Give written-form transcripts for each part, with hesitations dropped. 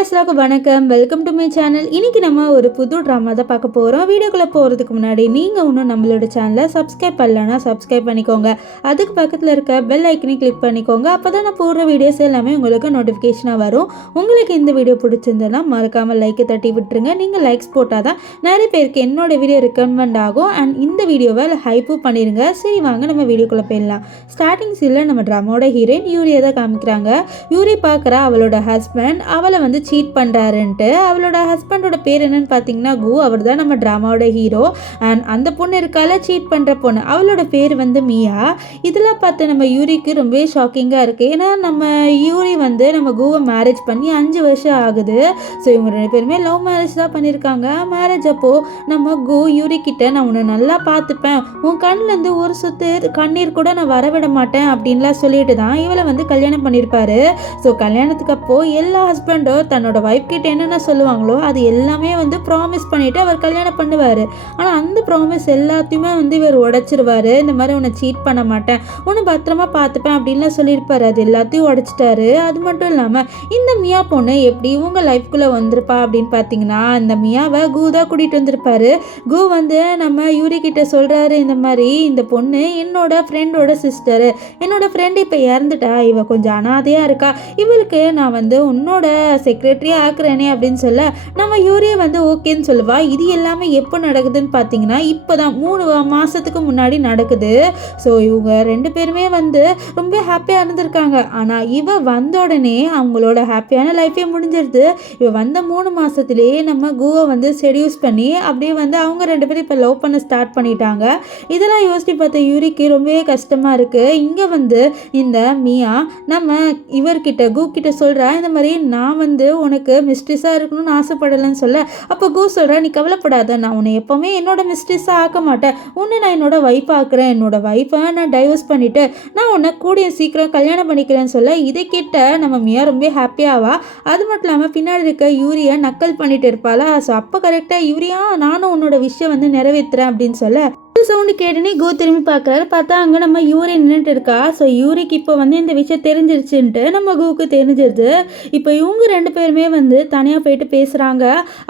Guys வணக்கம், welcome to my channel. இன்றைக்கி நம்ம ஒரு புது ட்ராமா தான் பார்க்க போகிறோம். வீடியோக்குள்ளே போகிறதுக்கு முன்னாடி நீங்கள் இன்னும் நம்மளோட சேனலை சப்ஸ்கிரைப் பண்ணலன்னா சப்ஸ்கிரைப் பண்ணிக்கோங்க. அதுக்கு பக்கத்தில் இருக்க பெல் ஐக்கனையும் கிளிக் பண்ணிக்கோங்க. அப்போ தான் நான் போடுற வீடியோஸ் எல்லாமே உங்களுக்கு நோட்டிஃபிகேஷனாக வரும். உங்களுக்கு இந்த வீடியோ பிடிச்சிருந்ததுன்னா மறக்காமல் லைக்கை தட்டி விட்டுருங்க. நீங்கள் லைக்ஸ் போட்டால் தான் நிறைய பேருக்கு என்னோட வீடியோ ரெக்கமெண்ட் ஆகும். அண்ட் இந்த வீடியோவை ஹைப்பும் பண்ணிடுங்க. சரி வாங்க நம்ம வீடியோக்குள்ளே போயிடலாம். ஸ்டார்டிங் சீனில் நம்ம ட்ராமாவோட ஹீரோயின் யூரியை தான் காமிக்கிறாங்க. யூரி பார்க்குற அவளோட ஹஸ்பண்ட் அவளை சீட் பண்ணுறாருன்ட்டு. அவளோட ஹஸ்பண்டோட பேர் என்னன்னு பார்த்தீங்கன்னா கு. அவர் தான் நம்ம ட்ராமாவோட ஹீரோ. அண்ட் அந்த பொண்ணு இருக்கால சீட் பண்ணுற பொண்ணு, அவளோட பேர் மியா. இதெல்லாம் பார்த்து நம்ம யூரிக்கு ரொம்பவே ஷாக்கிங்காக இருக்குது. ஏன்னா நம்ம யூரி நம்ம குவை மேரேஜ் பண்ணி 5 வருஷம் ஆகுது. ஸோ இவங்க 2 பேருமே லவ் மேரேஜ் தான் பண்ணியிருக்காங்க. மேரேஜ் அப்போது நம்ம கு யூரி கிட்ட நான் உன்னை நல்லா பார்த்துப்பேன், உன் கண்ணிலேருந்து ஒரு சொத்து கண்ணீர் கூட நான் வரவிட மாட்டேன் அப்படின்லாம் சொல்லிட்டு தான் இவளை கல்யாணம் பண்ணியிருப்பாரு. ஸோ கல்யாணத்துக்கு அப்போது எல்லா ஹஸ்பண்டும் தன்னோட ஒய்ஃப் கிட்ட என்னென்ன சொல்லுவாங்களோ அது எல்லாமே ப்ராமிஸ் பண்ணிட்டு அவர் கல்யாணம் பண்ணுவார். ஆனால் அந்த ப்ராமிஸ் எல்லாத்தையுமே இவர் உடைச்சிருவாரு. இந்த மாதிரி உன்னை சீட் பண்ண மாட்டேன், உன்னை பத்திரமா பார்த்துப்பேன் அப்படின்லாம் சொல்லியிருப்பாரு. அது எல்லாத்தையும் உடைச்சிட்டாரு. அது மட்டும் இல்லாமல் இந்த மியா பொண்ணு எப்படி உங்கள் லைஃப்குள்ளே வந்திருப்பா அப்படின்னு பார்த்தீங்கன்னா, இந்த மியாவை கு தான் கூட்டிகிட்டு வந்திருப்பாரு. கு நம்ம யூரி கிட்ட சொல்கிறாரு, இந்த மாதிரி இந்த பொண்ணு என்னோட ஃப்ரெண்டோட சிஸ்டரு, என்னோட ஃப்ரெண்டு இப்போ இறந்துட்டா, இவ கொஞ்சம் அனாதையாக இருக்கா, இவளுக்கு நான் உன்னோட செக்ரட்டரியாக ஆக்குறேனே அப்படின்னு சொல்ல நம்ம யூரியை ஓகேன்னு சொல்லுவா. இது எல்லாமே எப்போ நடக்குதுன்னு பார்த்தீங்கன்னா இப்போ தான் 3 மாதத்துக்கு முன்னாடி நடக்குது. ஸோ இவங்க 2 பேருமே ரொம்ப ஹாப்பியாக இருந்திருக்காங்க. ஆனால் இவ வந்த உடனே அவங்களோட ஹாப்பியான லைஃபே முடிஞ்சிருது. இவ வந்த 3 மாதத்துலேயே நம்ம குவை செடியூஸ் பண்ணி அப்படியே அவங்க 2 பேரும் இப்போ லவ் பண்ண ஸ்டார்ட் பண்ணிட்டாங்க. இதெல்லாம் யோசிச்சு பார்த்த யூரிக்கு ரொம்பவே கஷ்டமாக இருக்குது. இங்கே இந்த மியா நம்ம இவர்கிட்ட கு கிட்ட சொல்கிறா, இந்த மாதிரி நான் உனக்கு மிஸ்ட்ரிஸாக இருக்கணும்னு ஆசைப்படலைன்னு சொல்ல, அப்போ கு சொல்கிறா, நீ கவலைப்படாத, நான் உன்னை எப்போவுமே என்னோட மிஸ்ட்ரிஸாக ஆக்க மாட்டேன், உன்னை நான் என்னோட ஒய்ஃப் ஆக்குறேன், என்னோட ஒய்ஃபை நான் டைவர்ஸ் பண்ணிவிட்டு நான் உன்னை கூடிய சீக்கிரம் கல்யாணம் பண்ணிக்கிறேன்னு சொல்ல, இதை கேட்ட நம்ம மியா ரொம்ப ஹாப்பியாவா. அது மட்டும் இல்லாமல் பின்னாடி இருக்க யூரியை நக்கல் பண்ணிட்டு இருப்பாளா. ஸோ அப்போ கரெக்டாக யூரியா நானும் உன்னோட விஷயம் நிறைவேற்றுறேன் அப்படின்னு சொல்ல சவுண்டு கேட்டுனே கோ திரும்பி பார்க்குறாரு. பார்த்தா அங்கே நம்ம யூரி நின்றுட்டு இருக்கா. ஸோ யூரிக்கு இப்போ இந்த விஷயம் தெரிஞ்சிருச்சுன்ட்டு நம்ம குவுக்கு தெரிஞ்சிருது. இப்போ இவங்க 2 பேருமே தனியாக போயிட்டு பேசுகிறாங்க.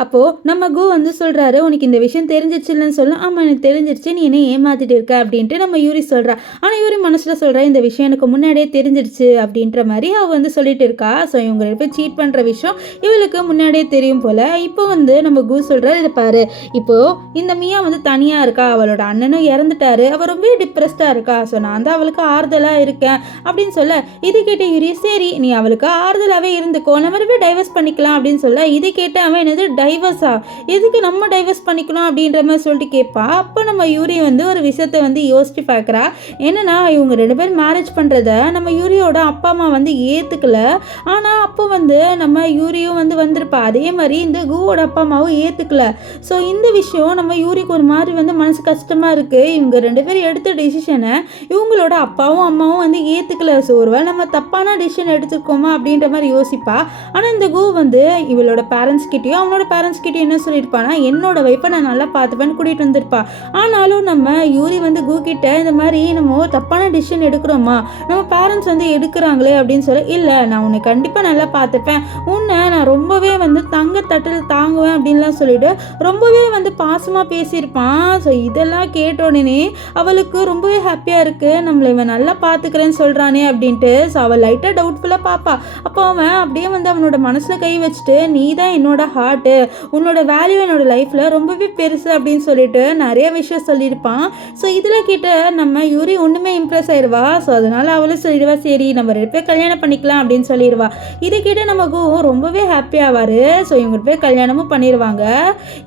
அப்போது நம்ம கு சொல்கிறாரு, உனக்கு இந்த விஷயம் தெரிஞ்சிருச்சுன்னு சொல்ல, ஆமாம் எனக்கு தெரிஞ்சிருச்சு, நீ என்ன ஏமாத்திட்டு இருக்க அப்படின்ட்டு நம்ம யூரி சொல்கிறா. ஆனால் யூரி மனசில் சொல்கிறா, இந்த விஷயம் எனக்கு முன்னாடியே தெரிஞ்சிருச்சு அப்படின்ற மாதிரி அவள் சொல்லிட்டு இருக்கா. ஸோ இவங்க 2 பேர் சீட் பண்ணுற விஷயம் இவளுக்கு முன்னாடியே தெரியும் போல். இப்போ நம்ம கு சொல்கிறார், இதை பாரு, இப்போது இந்த மியா தனியாக இருக்கா, அவளோட அண்ணனும் இறந்துட்டாரு, அவள் ரொம்ப டிப்ரெஸ்டாக இருக்கா, ஸோ நான் தான் அவளுக்கு ஆறுதலாக இருக்கேன் அப்படின்னு சொல்ல, இது கேட்ட யூரி, சரி நீ அவளுக்கு ஆறுதலாகவே இருந்துக்கோ, நம்ம டைவர்ஸ் பண்ணிக்கலாம் அப்படின்னு சொல்ல, இது கேட்ட அவன் என்னது டைவர்ஸா, எதுக்கு நம்ம டைவர்ஸ் பண்ணிக்கணும் அப்படின்ற மாதிரி சொல்லிட்டு கேட்பா. அப்போ நம்ம யூரி ஒரு விஷயத்தை யோசிச்சு பார்க்குறா. என்னன்னா இவங்க 2 பேர் மேரேஜ் பண்ணுறத நம்ம யூரியோட அப்பா அம்மா ஏற்றுக்கல. ஆனால் அப்போ நம்ம யூரியும் வந்திருப்பா. அதே மாதிரி இந்த குவோட அப்பா அம்மாவும் ஏற்றுக்கல. ஸோ இந்த விஷயம் நம்ம யூரிக்கு ஒரு மாதிரி மனசு கஷ்டமாக இருக்குது. இவங்க 2 பேரும் எடுத்த டிசிஷனை இவங்களோட அப்பாவும் அம்மாவும் ஏற்றுக்கல. ஸோ ஒருவேளை நம்ம தப்பான டிசிஷன் எடுத்துருக்கோமா அப்படின்ற மாதிரி யோசிப்பா. ஆனால் இந்த கு இவளோட பேரண்ட்ஸ் கிட்டேயும் அவனோட பேரண்ட்ஸ் கிட்டேயும் என்ன சொல்லியிருப்பானா, என்னோட வைப்பை நான் நல்லா பார்த்துப்பேன்னு கூட்டிகிட்டு வந்திருப்பா. ஆனாலும் நம்ம யூரி கு கிட்ட இந்த மாதிரி நம்ம தப்பான டிசிஷன் எடுக்கிறோமா, நம்ம பேரண்ட்ஸ் எடுக்கிறாங்களே அப்படின்னு சொல்ல, இல்லை நான் உன்னை கண்டிப்பாக நல்லா பார்த்துப்பேன், உன்னை நான் ரொம்பவே தங்க தட்டில் தாங்குவேன் அப்படின்லாம் சொல்லிட்டு ரொம்பவே பாசமாக பேசியிருப்பான். ஸோ இதெல்லாம் கேட்ட உடனே அவளுக்கு ரொம்பவே ஹாப்பியாக இருக்குது, நம்மளை இவன் நல்லா பார்த்துக்கிறேன்னு சொல்கிறானே அப்படின்ட்டு. ஸோ அவள் லைட்டாக டவுட்ஃபுல்லாக பார்ப்பா. அப்போ அவன் அப்படியே அவனோட மனசில் கை வச்சுட்டு, நீ தான் என்னோட ஹார்ட்டு, உன்னோட வேல்யூ என்னோட லைஃப்பில் ரொம்பவே பெருசு அப்படின்னு சொல்லிட்டு நிறைய விஷயம் சொல்லியிருப்பான். ஸோ இதில் கிட்ட நம்ம யூரி ஒன்றுமே இம்ப்ரெஸ் ஆயிடுவா. ஸோ அதனால் அவளும் சொல்லிடுவா, சரி நம்ம 2 பேர் கல்யாணம் பண்ணிக்கலாம் அப்படின்னு சொல்லிடுவா. இதை கேட்டு நமக்கு ரொம்பவே ஹாப்பியாவார். ஸோ இவங்க 2 பேர் கல்யாணமும் பண்ணிடுவாங்க.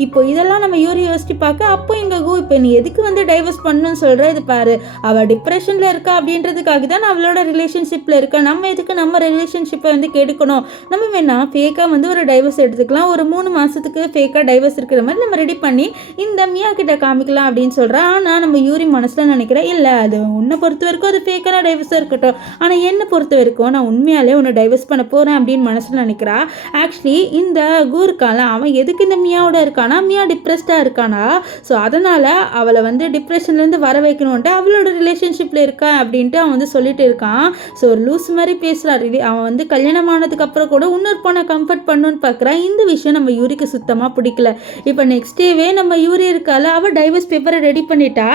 இப்போ இதெல்லாம் நம்ம யூரி யோசிச்சு பார்க்க, அப்போ இங்கே கு, இப்போ நீ எதுக்கு டைவர்ஸ் பண்ணணும்னு சொல்கிற, இது பாரு அவள் டிப்ரெஷனில் இருக்கா அப்படின்றதுக்காக தான் அவளோட ரிலேஷன்ஷிப்பில் இருக்கா, நம்ம எதுக்கு நம்ம ரிலேஷன்ஷிப்பை கெடுக்கணும், நம்ம வேணா ஃபேக்காக ஒரு டைவர்ஸ் எடுத்துக்கலாம், ஒரு 3 மாதத்துக்கு ஃபேக்காக டைவர்ஸ் இருக்கிற மாதிரி நம்ம ரெடி பண்ணி இந்த மியா கிட்ட காமிக்கலாம் அப்படின்னு சொல்கிறா. ஆனால் நம்ம யூரி மனசில் நினைக்கிறேன், இல்லை அது உன்னை பொறுத்த வரைக்கும் அது ஃபேக்கான டைவர்ஸாக இருக்கட்டும், ஆனால் என்னை பொறுத்த வரைக்கும் நான் உண்மையாலே உன்னை டைவர்ஸ் பண்ண போகிறேன் அப்படின்னு மனசில் நினைக்கிறா. ஆக்சுவலி இந்த கு இருக்கால, அவன் எதுக்கு இந்த மியாவோட இருக்கானா, மியா டிப்ரெஸ்டாக இருக்கானா, ஸோ அதனால் அவளை வந்து டிப்ரெஷன்லேருந்து வர வைக்கணுன்ட்டு அவளோட ரிலேஷன்ஷிப்பில் இருக்கா அப்படின்ட்டு அவன் வந்து சொல்லிட்டு இருக்கான். ஸோ ஒரு லூஸ் மாதிரி பேசுகிறான். அவன் வந்து கல்யாணம் ஆனதுக்கு அப்புறம் கூட இன்னொரு பொண்ணை கம்ஃபர்ட் பண்ணணும்னு பார்க்குறான். இந்த விஷயம் நம்ம யூரிக்கு சுத்தமாக பிடிக்கல. இப்போ நெக்ஸ்ட் டேவே நம்ம யூரி இருக்கால, அவள் டைவர்ஸ் பேப்பரை ரெடி பண்ணிட்டா.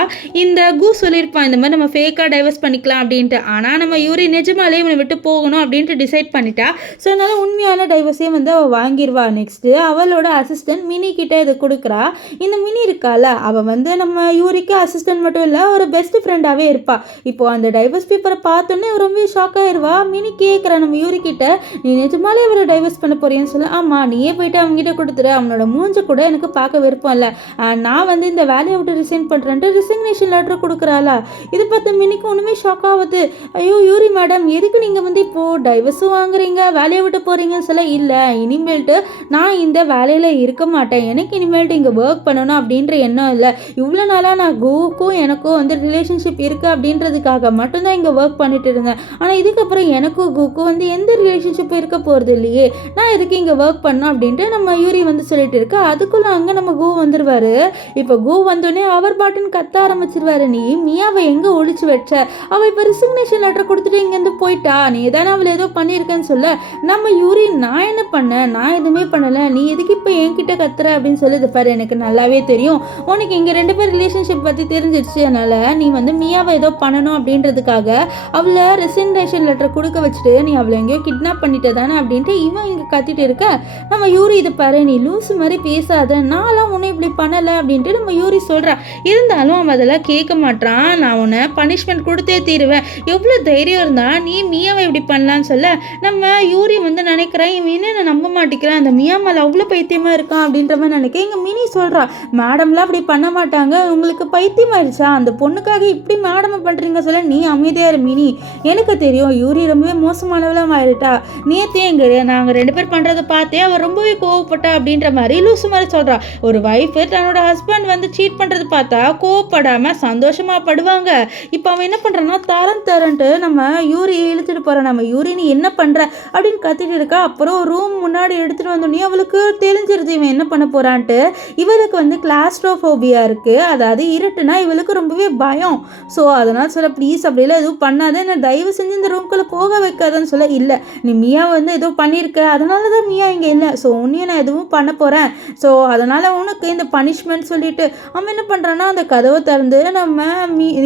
இந்த கு சொல்லியிருப்பான் இந்த மாதிரி நம்ம ஃபேக்காக டைவர்ஸ் பண்ணிக்கலாம் அப்படின்ட்டு. ஆனால் நம்ம யூரி நிஜமாலே இவனை விட்டு போகணும் அப்படின்ட்டு டிசைட் பண்ணிட்டா. ஸோ அதனால உண்மையான டைவர்ஸையும் வந்து அவள் வாங்கிடுவா. நெக்ஸ்ட்டு அவளோட அசிஸ்டன்ட் மினி கிட்ட இதை கொடுக்குறா. இந்த மினி இருக்கால, அவள் வந்து நம்ம யூரிக்கு அசிஸ்டன்ட் மட்டும் இல்லை, ஒரு பெஸ்ட் ஃப்ரெண்டாகவே இருப்பா. இப்போ அந்த டைவர்ஸ் பேப்பரை பார்த்தோன்னே ரொம்ப ஷாக் ஆயிடுவா. மினி கேட்குறா நம்ம யூரி கிட்ட, நீ நிஜமாலே அவரை டைவர்ஸ் பண்ண போறியன்னு சொல்ல, ஆமாம் நீயே போயிட்டு அவங்ககிட்ட கொடுத்துரு, அவனோட மூஞ்ச கூட எனக்கு பார்க்க விருப்பம் இல்லை, நான் வந்து இந்த வேலையை விட்டு ரிசைன் பண்ணுறேன்ட்டு ரிசிக்னேஷன் லெட்டர் கொடுக்குறாளா. இது பார்த்து மினிக்கு ஒன்றுமே ஷாக் ஆகுது. ஐயோ யூரி மேடம், எதுக்கு நீங்கள் வந்து இப்போது டைவர்ஸும் வாங்குறீங்க வேலையை விட்டு போகிறீங்கன்னு சொல்ல, இல்லை இனிமேல்ட்டு நான் இந்த வேலையில் இருக்க மாட்டேன், எனக்கு இனிமேல்ட்டு இங்கே ஒர்க் பண்ணணும் அப்படின்ற எண்ணம் இல்லை. இவ்வளோ நாளாக நான் குவுக்கும் எனக்கும் வந்து ரிலேஷன்ஷிப் இருக்குது அப்படின்றதுக்காக மட்டும்தான் இங்கே ஒர்க் பண்ணிட்டு இருந்தேன். ஆனால் இதுக்கப்புறம் எனக்கும் குவுக்கும் வந்து எந்த ரிலேஷன்ஷிப்பும் இருக்க போகிறது இல்லையே, நான் எதுக்கு இங்கே ஒர்க் பண்ணோம் அப்படின்ட்டு நம்ம யூரி வந்து சொல்லிட்டு இருக்கா. அதுக்குள்ளே அங்கே நம்ம கு வந்துடுவார். இப்போ கு வந்தோடனே அவர் பாட்டுன்னு கத்த ஆரம்பிச்சிருவாரு, நீ மியாவை எங்கே ஒழிச்சு வச்ச, அவள் இப்போ ரிசிக்னேஷன் லெட்டர் கொடுத்துட்டு இங்கேருந்து போயிட்டா, நீ தானே அவளை ஏதோ பண்ணியிருக்கேன்னு சொல்ல, நம்ம யூரி நான் என்ன பண்ணேன், நான் எதுவுமே பண்ணலை, நீ எதுக்கு இப்போ என்கிட்ட கத்துற அப்படின்னு சொல்லுது. பாரு எனக்கு நல்லாவே தெரியும் உனக்கு இங்கே 2 பேர் ரிலேஷன்ஷிப் பற்றி தெரிஞ்சிருச்சு, அதனால் நீ வந்து மியாவை ஏதோ பண்ணணும் அப்படின்றதுக்காக அவளை ரெசிக்னேஷன் லெட்டர் கொடுக்க வச்சுட்டு நீ அவளை எங்கேயோ கிட்னாப் பண்ணிட்டு தானே அப்படின்ட்டு இவன் இங்கே கத்திட்டு இருக்க. நம்ம யூரி இது பாரு நீ லூஸ் மாதிரி பேசாத, நான்லாம் உன்னை இப்படி பண்ணலை அப்படின்ட்டு நம்ம யூரி சொல்கிறா. இருந்தாலும் அவன் அதெல்லாம் கேட்க மாட்டான். நான் உன்னை பனிஷ்மெண்ட் கொடுத்தே தீருவேன், எவ்வளோ தைரியம் இருந்தால் நீ மியாவை இப்படி பண்ணலான்னு சொல்ல, நம்ம யூரி வந்து நினைக்கிறேன் இவன் என்ன நம்ப மாட்டேங்கிறான், அந்த மியா மேலே அவ்வளோ பைத்தியமாக இருக்கான் அப்படின்ற மாதிரி நினைக்க. இங்கே மினி சொல்கிறா, மேடம்லாம் அப்படி பண்ண மாட்டாங்க, உங்களுக்கு பைத்தியம் ஆயிடுச்சா, அந்த பொண்ணுக்காக இப்படி மேடம் பண்ணுறீங்க சொல்ல, நீ அமைதியாக இரு மினி, எனக்கு தெரியும் யூரி ரொம்பவே மோசமானவளாக ஆயிட்டா, நேற்றே நாங்கள் 2 பேர் பண்ணுறதை பார்த்தே அவள் ரொம்பவே கோவப்பட்டா அப்படின்ற மாதிரி லூசு மாதிரி சொல்கிறா. ஒரு ஒய்ஃபு தன்னோட ஹஸ்பண்ட் வந்து சீட் பண்ணுறது பார்த்தா கோவப்படாமல் சந்தோஷமாக படுவாங்க. இப்போ அவன் என்ன பண்ணுறான்னா தரன்ட்டு நம்ம யூரி இழுத்துட்டு போகிறான். நம்ம யூரி நீ என்ன பண்ணுற அப்படின்னு கத்திட்டு இருக்கா. அப்புறம் ரூம் முன்னாடி எடுத்துகிட்டு வந்தோடனே அவளுக்கு தெரிஞ்சிருது இவன் என்ன பண்ண போகிறான்ட்டு. இவளுக்கு வந்து கிளாஸ்ட்ரோஃபோபியா இருக்குது, அதாவது இருட்டுனா இவளுக்கு ரொம்பவே பயம். ஸோ அதனால் சொல்ல, ப்ளீஸ் அப்படிலாம் எதுவும் பண்ணாத, என்ன தயவு செஞ்சு இந்த ரூம்குள்ளே போக வைக்காதன்னு சொல்ல, இல்லை நீ மியா வந்து ஏதோ பண்ணியிருக்க, அதனால தான் மியா இங்கே இல்லை, ஸோ உன்னையும் நான் எதுவும் பண்ண போகிறேன், ஸோ அதனால் உனக்கு இந்த பனிஷ்மெண்ட் சொல்லிட்டு அவன் என்ன பண்ணுறான்னா அந்த கதவை திறந்து நம்ம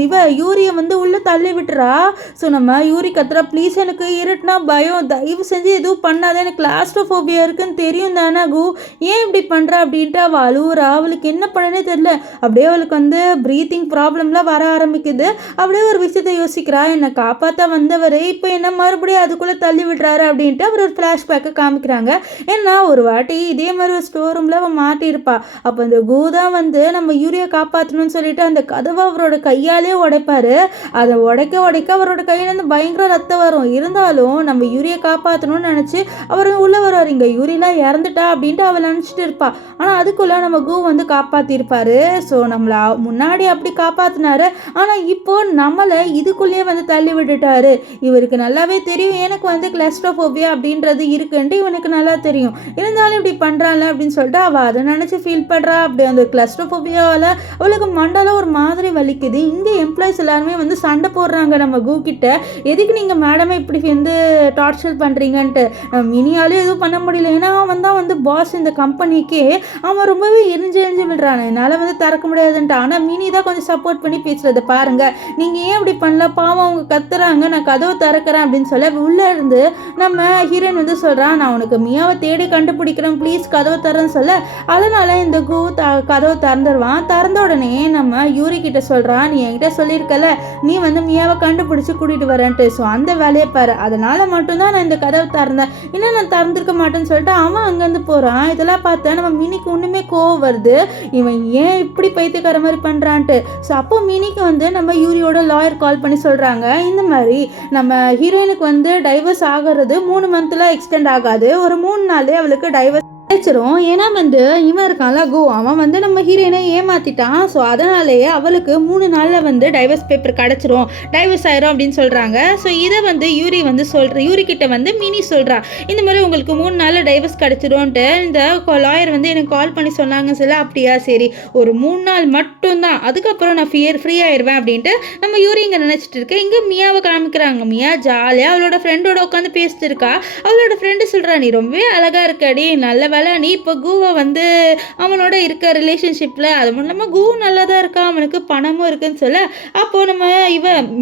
இவ யூரியை வந்து உள்ளே தள்ளி விட்டுறா. ஸோ நம்ம யூரி கத்துறா, ப்ளீஸ் எனக்கு இருட்டுனா பயம், தயவு செஞ்சு எதுவும் பண்ணாத, எனக்கு கிளாஸ்ட்ரோஃபோபியா இருக்குன்னு தெரியும் தானே கு, ஏன் இப்படி பண்ணுறா அப்படின்ட்டு அவள் அழுவுறா. அவளுக்கு என்ன பண்ணனே தெரியல. அப்படியே அவளுக்கு வந்து ப்ரீத்திங் ப்ராப்ளம்லாம் வர ஆரம்பிக்குது. அப்படியே ஒரு விஷயத்தை யோசிக்கிறா, என்னை காப்பாற்ற வந்தவர் இப்போ என்ன மறுபடியும் அதுக்குள்ளே தள்ளி விடுறாரு அப்படின்ட்டு அவர் ஒரு ஃப்ளாஷ்பேக்கை காமிக்கிறாங்க. ஏன்னா ஒரு வாட்டி இதே மாதிரி ஒரு ஸ்டோர் ரூமில் அவன் மாட்டியிருப்பா. அப்போ அந்த கு தான் வந்து நம்ம யூரியை காப்பாற்றணும்னு சொல்லிட்டு அந்த கதவை அவரோட கையாலே உடைப்பார். அதை உடைக்க அவரோட கையிலேருந்து பயங்கர ரத்தம் வரும். இருந்தாலும் நம்ம யூரியை காப்பாற்றணும்னு நினச்சி அவர் உள்ளே வருவார். இங்கே யூரியெலாம் இறந்துட்டா அப்படின்ட்டு அவள் நினச்சிட்டு இருப்பா. ஆனால் அதுக்குள்ளே நம்ம கு வந்து காப்பாற்றிருப்பார். ஸோ நம்மளை முன்னாடி அப்படி காப்பாற்றினாரு, ஆனால் இப்போ நம்மளை இதுக்குள்ளேயே வந்து தள்ளி விட்டுட்டாரு. இவருக்கு நல்லாவே தெரியும் எனக்கு வந்து கிளாஸ்ட்ரோஃபோபியா அப்படின்றது இருக்குன்ட்டு இவனுக்கு நல்லா தெரியும். இருந்தாலும் இப்படி பண்ணுறான்ல அப்படின்னு சொல்லிட்டு அவள் அதை நினச்சி ஃபீல் பண்ணுறா. அப்படி அந்த கிளாஸ்ட்ரோஃபோபியாவால் அவளுக்கு மண்டலம் ஒரு மாதிரி வலிக்குது. இங்கே எம்ப்ளாயிஸ் எல்லாருமே வந்து சண்டை போடுறாங்க நம்ம கு கிட்ட, எதுக்கு நீங்கள் மேடமே இப்படி வந்து டார்ச்சர் பண்ணுறீங்கன்ட்டு. மினியாலும் எதுவும் பண்ண முடியல, ஏன்னா அவன் தான் வந்து பாஸ் இந்த கம்பெனிக்கே. அவன் ரொம்பவே எரிஞ்சு விடுறான், என்னால் வந்து திறக்க முடியாதுன்ட்டு. ஆனால் மினி தான் கொஞ்சம் சப்போர்ட் பண்ணி பேசுகிறத பாருங்கள், நீங்கள் ஏன் இப்படி பண்ணல, பாவம் அவங்க கத்துறாங்க, நான் கதவை திறக்கிறேன் அப்படின்னு சொல்ல உள்ளே இருந்து நம்ம ஹீரோயின் வந்து சொல்கிறான், நான் உனக்கு மியாவை தேடி கண்டுபிடிக்கிறேன், ப்ளீஸ் கதவை தரேன்னு சொல்ல, அதனால் இந்த கு கதவை திறந்துடுவான். திறந்த உடனே நம்ம யூரி கிட்ட சொல்கிறான், நீ என்கிட்ட சொல்லியிருக்கல நீ வந்து மியாவை கண்டுபிடிச்சி கூட்டிகிட்டு வரேன்ட்டு, ஸோ அந்த வேலையை பாரு, அதனால் மட்டும்தான் நான் இந்த கதவை திறந்தேன், இன்னும் நான் திறந்துருக்க மாட்டேன்னு சொல்லிட்டு அவன் அங்கேருந்து போகிறான். இதெல்லாம் பார்த்தா நம்ம மினிக்கு ஒன்றுமே கோவம் வருது, இவன் ஏன் இப்படி பைத்தியக்கார மாதிரி பண்ணுறான்ட்டு. ஸோ அப்போ மினிக்கு வந்து நம்ம யூரியோட லாயர் கால் பண்ணி சொல்கிறாங்க, இந்த மாதிரி நம்ம ஹீரோயினுக்கு வந்து டைவர்ஸ் ஆகிறது 3 மந்த்தில் எக்ஸ்டெண்ட் ஆகாது, ஒரு 3 நாளே அவளுக்கு டைவர்ஸ் கிடைச்சிரும். ஏன்னா வந்து இவன் இருக்கான்ல அவன் வந்து நம்ம ஹீரோயினை ஏமாத்திட்டான். ஸோ அதனாலேயே அவளுக்கு 3 நாளில் வந்து டைவர்ஸ் பேப்பர் கிடச்சிரும், டைவர்ஸ் ஆயிரும் அப்படின்னு சொல்கிறாங்க. ஸோ இதை வந்து யூரி கிட்ட வந்து மினி சொல்கிறா, இந்த மாதிரி உங்களுக்கு 3 நாளில் டைவர்ஸ் கிடச்சிரும்ன்ட்டு இந்த லாயர் வந்து எனக்கு கால் பண்ணி சொன்னாங்க. சொல்ல அப்படியா, சரி ஒரு 3 நாள் மட்டும்தான், அதுக்கப்புறம் நான் ஃப்ரீ ஆயிடுவேன் அப்படின்ட்டு நம்ம யூரி இங்கே நினச்சிட்டு இருக்கேன். இங்கே மியாவை காமிக்கிறாங்க. மியா ஜாலியாக அவளோட ஃப்ரெண்டோட உட்காந்து பேசிட்டு இருக்கா. அவளோட ஃப்ரெண்டு சொல்கிறா, நீ ரொம்பவே அழகாக இருக்கடி, நல்ல வேலை நீ இப்போ கூவை வந்து அவனோட இருக்க ரிலேஷன்ஷிப்பில், அது மட்டும் இல்லாமல் கூ நல்லா தான் இருக்கா, அவனுக்கு பணமும் இருக்குன்னு சொல்ல, அப்போது நம்ம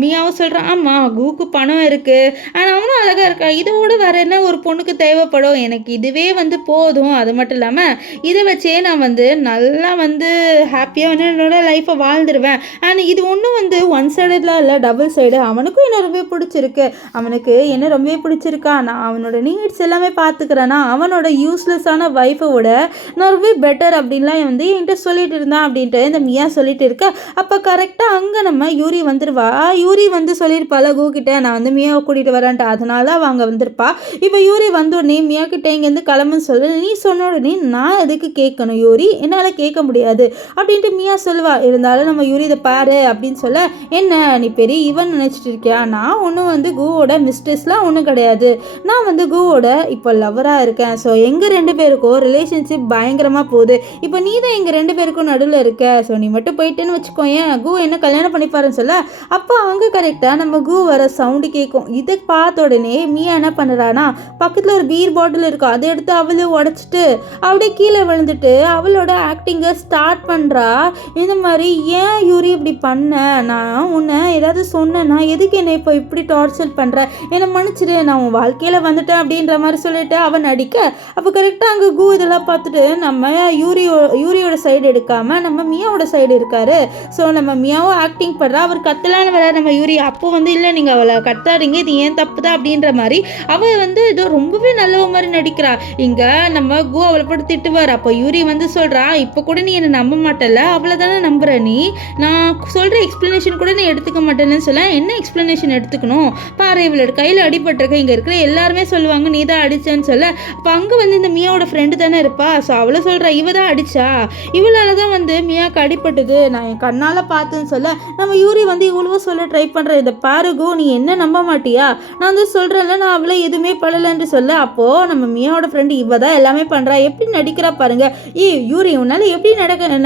மியாவும் சொல்கிறான், ஆமாம் கூக்கு பணம் இருக்குது, ஆனால் அவனும் அழகாக இருக்கா, இதோடு வேற என்ன ஒரு பொண்ணுக்கு தேவைப்படும், எனக்கு இதுவே வந்து போதும், அது மட்டும் இல்லாமல் இதை வச்சே நான் வந்து நல்லா வந்து ஹாப்பியாக வந்து என்னோட லைஃப்பை வாழ்ந்துருவேன். அண்ட் இது ஒன்றும் வந்து ஒன் சைடெலாம் இல்லை, டபுள் சைடு. அவனுக்கும் என்ன ரொம்பவே பிடிச்சிருக்கு, அவனுக்கு என்ன ரொம்பவே பிடிச்சிருக்கா, நான் அவனோட நீட்ஸ் எல்லாமே பார்த்துக்கிறேன்னா அவனோட யூஸ்லெஸ்ஸான வைஃபோட நான் ரொம்ப பெட்டர் அப்படின்லாம் வந்து என்கிட்ட சொல்லிட்டு இருந்தான் அப்படின்ட்டு இந்த மியா சொல்லிட்டு இருக்க. அப்போ கரெக்டாக அங்கே நம்ம யூரி வந்துடுவா. யூரி வந்து சொல்லியிருப்பாள் கூக்கிட்ட, நான் வந்து மியாவை கூட்டிகிட்டு வரேன்ட்டு, அதனால அவள் அங்கே வந்திருப்பா. இப்போ யூரி வந்தோடனே மியா கிட்ட இங்கேருந்து கிளம்புன்னு சொல்லு, நீ சொன்ன உடனே நான் எதுக்கு கேட்கணும் யூரி, என்னால் கேட்க முடியாது அப்படின்ட்டு மியா சொல்லுவா. இருந்தாலும் நம்ம யூரி இதை பாரு அப்படின்னு சொல்ல, என்ன நீ பெரிய இவன் நினச்சிட்டு இருக்கியா, நான் ஒன்றும் வந்து கூவோட மிஸ்டேக்ஸ்லாம் ஒன்றும் கிடையாது, நான் வந்து கூவோட இப்போ லவராக இருக்கேன். ஸோ எங்கள் 2 பேருக்கும் ரிலேஷன்ஷிப் பயங்கரமாக போகுது, இப்போ நீ தான் எங்கள் 2 பேருக்கும் நடுவில் இருக்க, ஸோ நீ மட்டும் போயிட்டேன்னு வச்சுக்கோயேன், கூ என்ன கல்யாணம் பண்ணிப்பாருன்னு சொல்ல. அப்போ அவங்க கரெக்டாக நம்ம கூ வர சவுண்டு கேட்கும். இதை பார்த்த உடனே மியா என்ன பண்ணுறானா, பக்கத்தில் ஒரு பீர் பாட்டில் இருக்கும், அதை எடுத்து அவளும் உடச்சிட்டு அப்படியே கீழே விழுந்துட்டு அவளோட ஆக்டிங்கை ஸ்டார்ட் பண்ணுறா. இந்த மாதிரி ஏன் யூரி இப்படி பண்ண, நான் உன்னை ஏதாவது சொன்னேன்னா எதுக்கு என்னை இப்போ இப்படி டார்ச்சர் பண்ணுற, என்னை மன்னிச்சிடு, நான் உன் வாழ்க்கையில் வந்துட்டேன் அப்படின்ற மாதிரி சொல்லிட்டு அவன் நடிக்க. அப்போ கரெக்டாக அங்கே கூ இதெல்லாம் பார்த்துட்டு நம்ம யூரியோட சைடு எடுக்காமல் நம்ம மியாவோட சைடு இருக்காரு. ஸோ நம்ம மியாவும் ஆக்டிங் பண்ணுறா, அவர் கத்தலான்னு வர நம்ம யூரி அப்போ வந்து இல்லை நீங்கள் அவளை கத்தாதீங்க, இது ஏன் தப்பு தான் அப்படின்ற மாதிரி அவள் வந்து ஏதோ ரொம்பவே நல்லவ மாதிரி நடிக்கிறா. இங்கே நம்ம கூ அவளை போட்டு திட்டுவார். அப்போ யூரி வந்து சொல்கிறா, இப்போ கூட நீ என்னை நம்ப மாட்டல, அவளை தானே நம்புற நீ, நான் சொல்கிற எக்ஸ்ப்ளனேஷன் கூட நீ எடுத்துக்க மாட்டேன்னு சொல்ல, என்ன எக்ஸ்ப்ளனேஷன் எடுத்துக்கணும், பாரு இவளோட கையில் அடிபட்டிருக்க, இங்கே இருக்கிற எல்லாருமே சொல்லுவாங்க நீ தான் அடிச்சேன்னு சொல்ல. அப்போ அங்கே வந்து இந்த மியாவோட ஃப்ரெண்டு தானே இருப்பா. ஸோ அவளை சொல்கிறா, இவ தான் அடிச்சா, இவளால் தான் வந்து மியாவுக்கு அடிபட்டுது, நான் என் கண்ணால் பார்த்தேன்னு சொல்ல. நம்ம யூரி வந்து இவ்வளவோ சொல்ல ட்ரை பண்ணுறேன், இதை பாருகோ நீ என்ன நம்ப மாட்டியா, நான் வந்து சொல்கிறேன்ல நான் அவளை எதுவுமே பண்ணலைன்னு சொல்ல. அப்போது நம்ம மியாவோட ஃப்ரெண்டு இவ தான் எல்லாமே பண்ணுறா, எப்படி நடிக்கிறா பாருங்க, யூரி உன்னால் எப்படி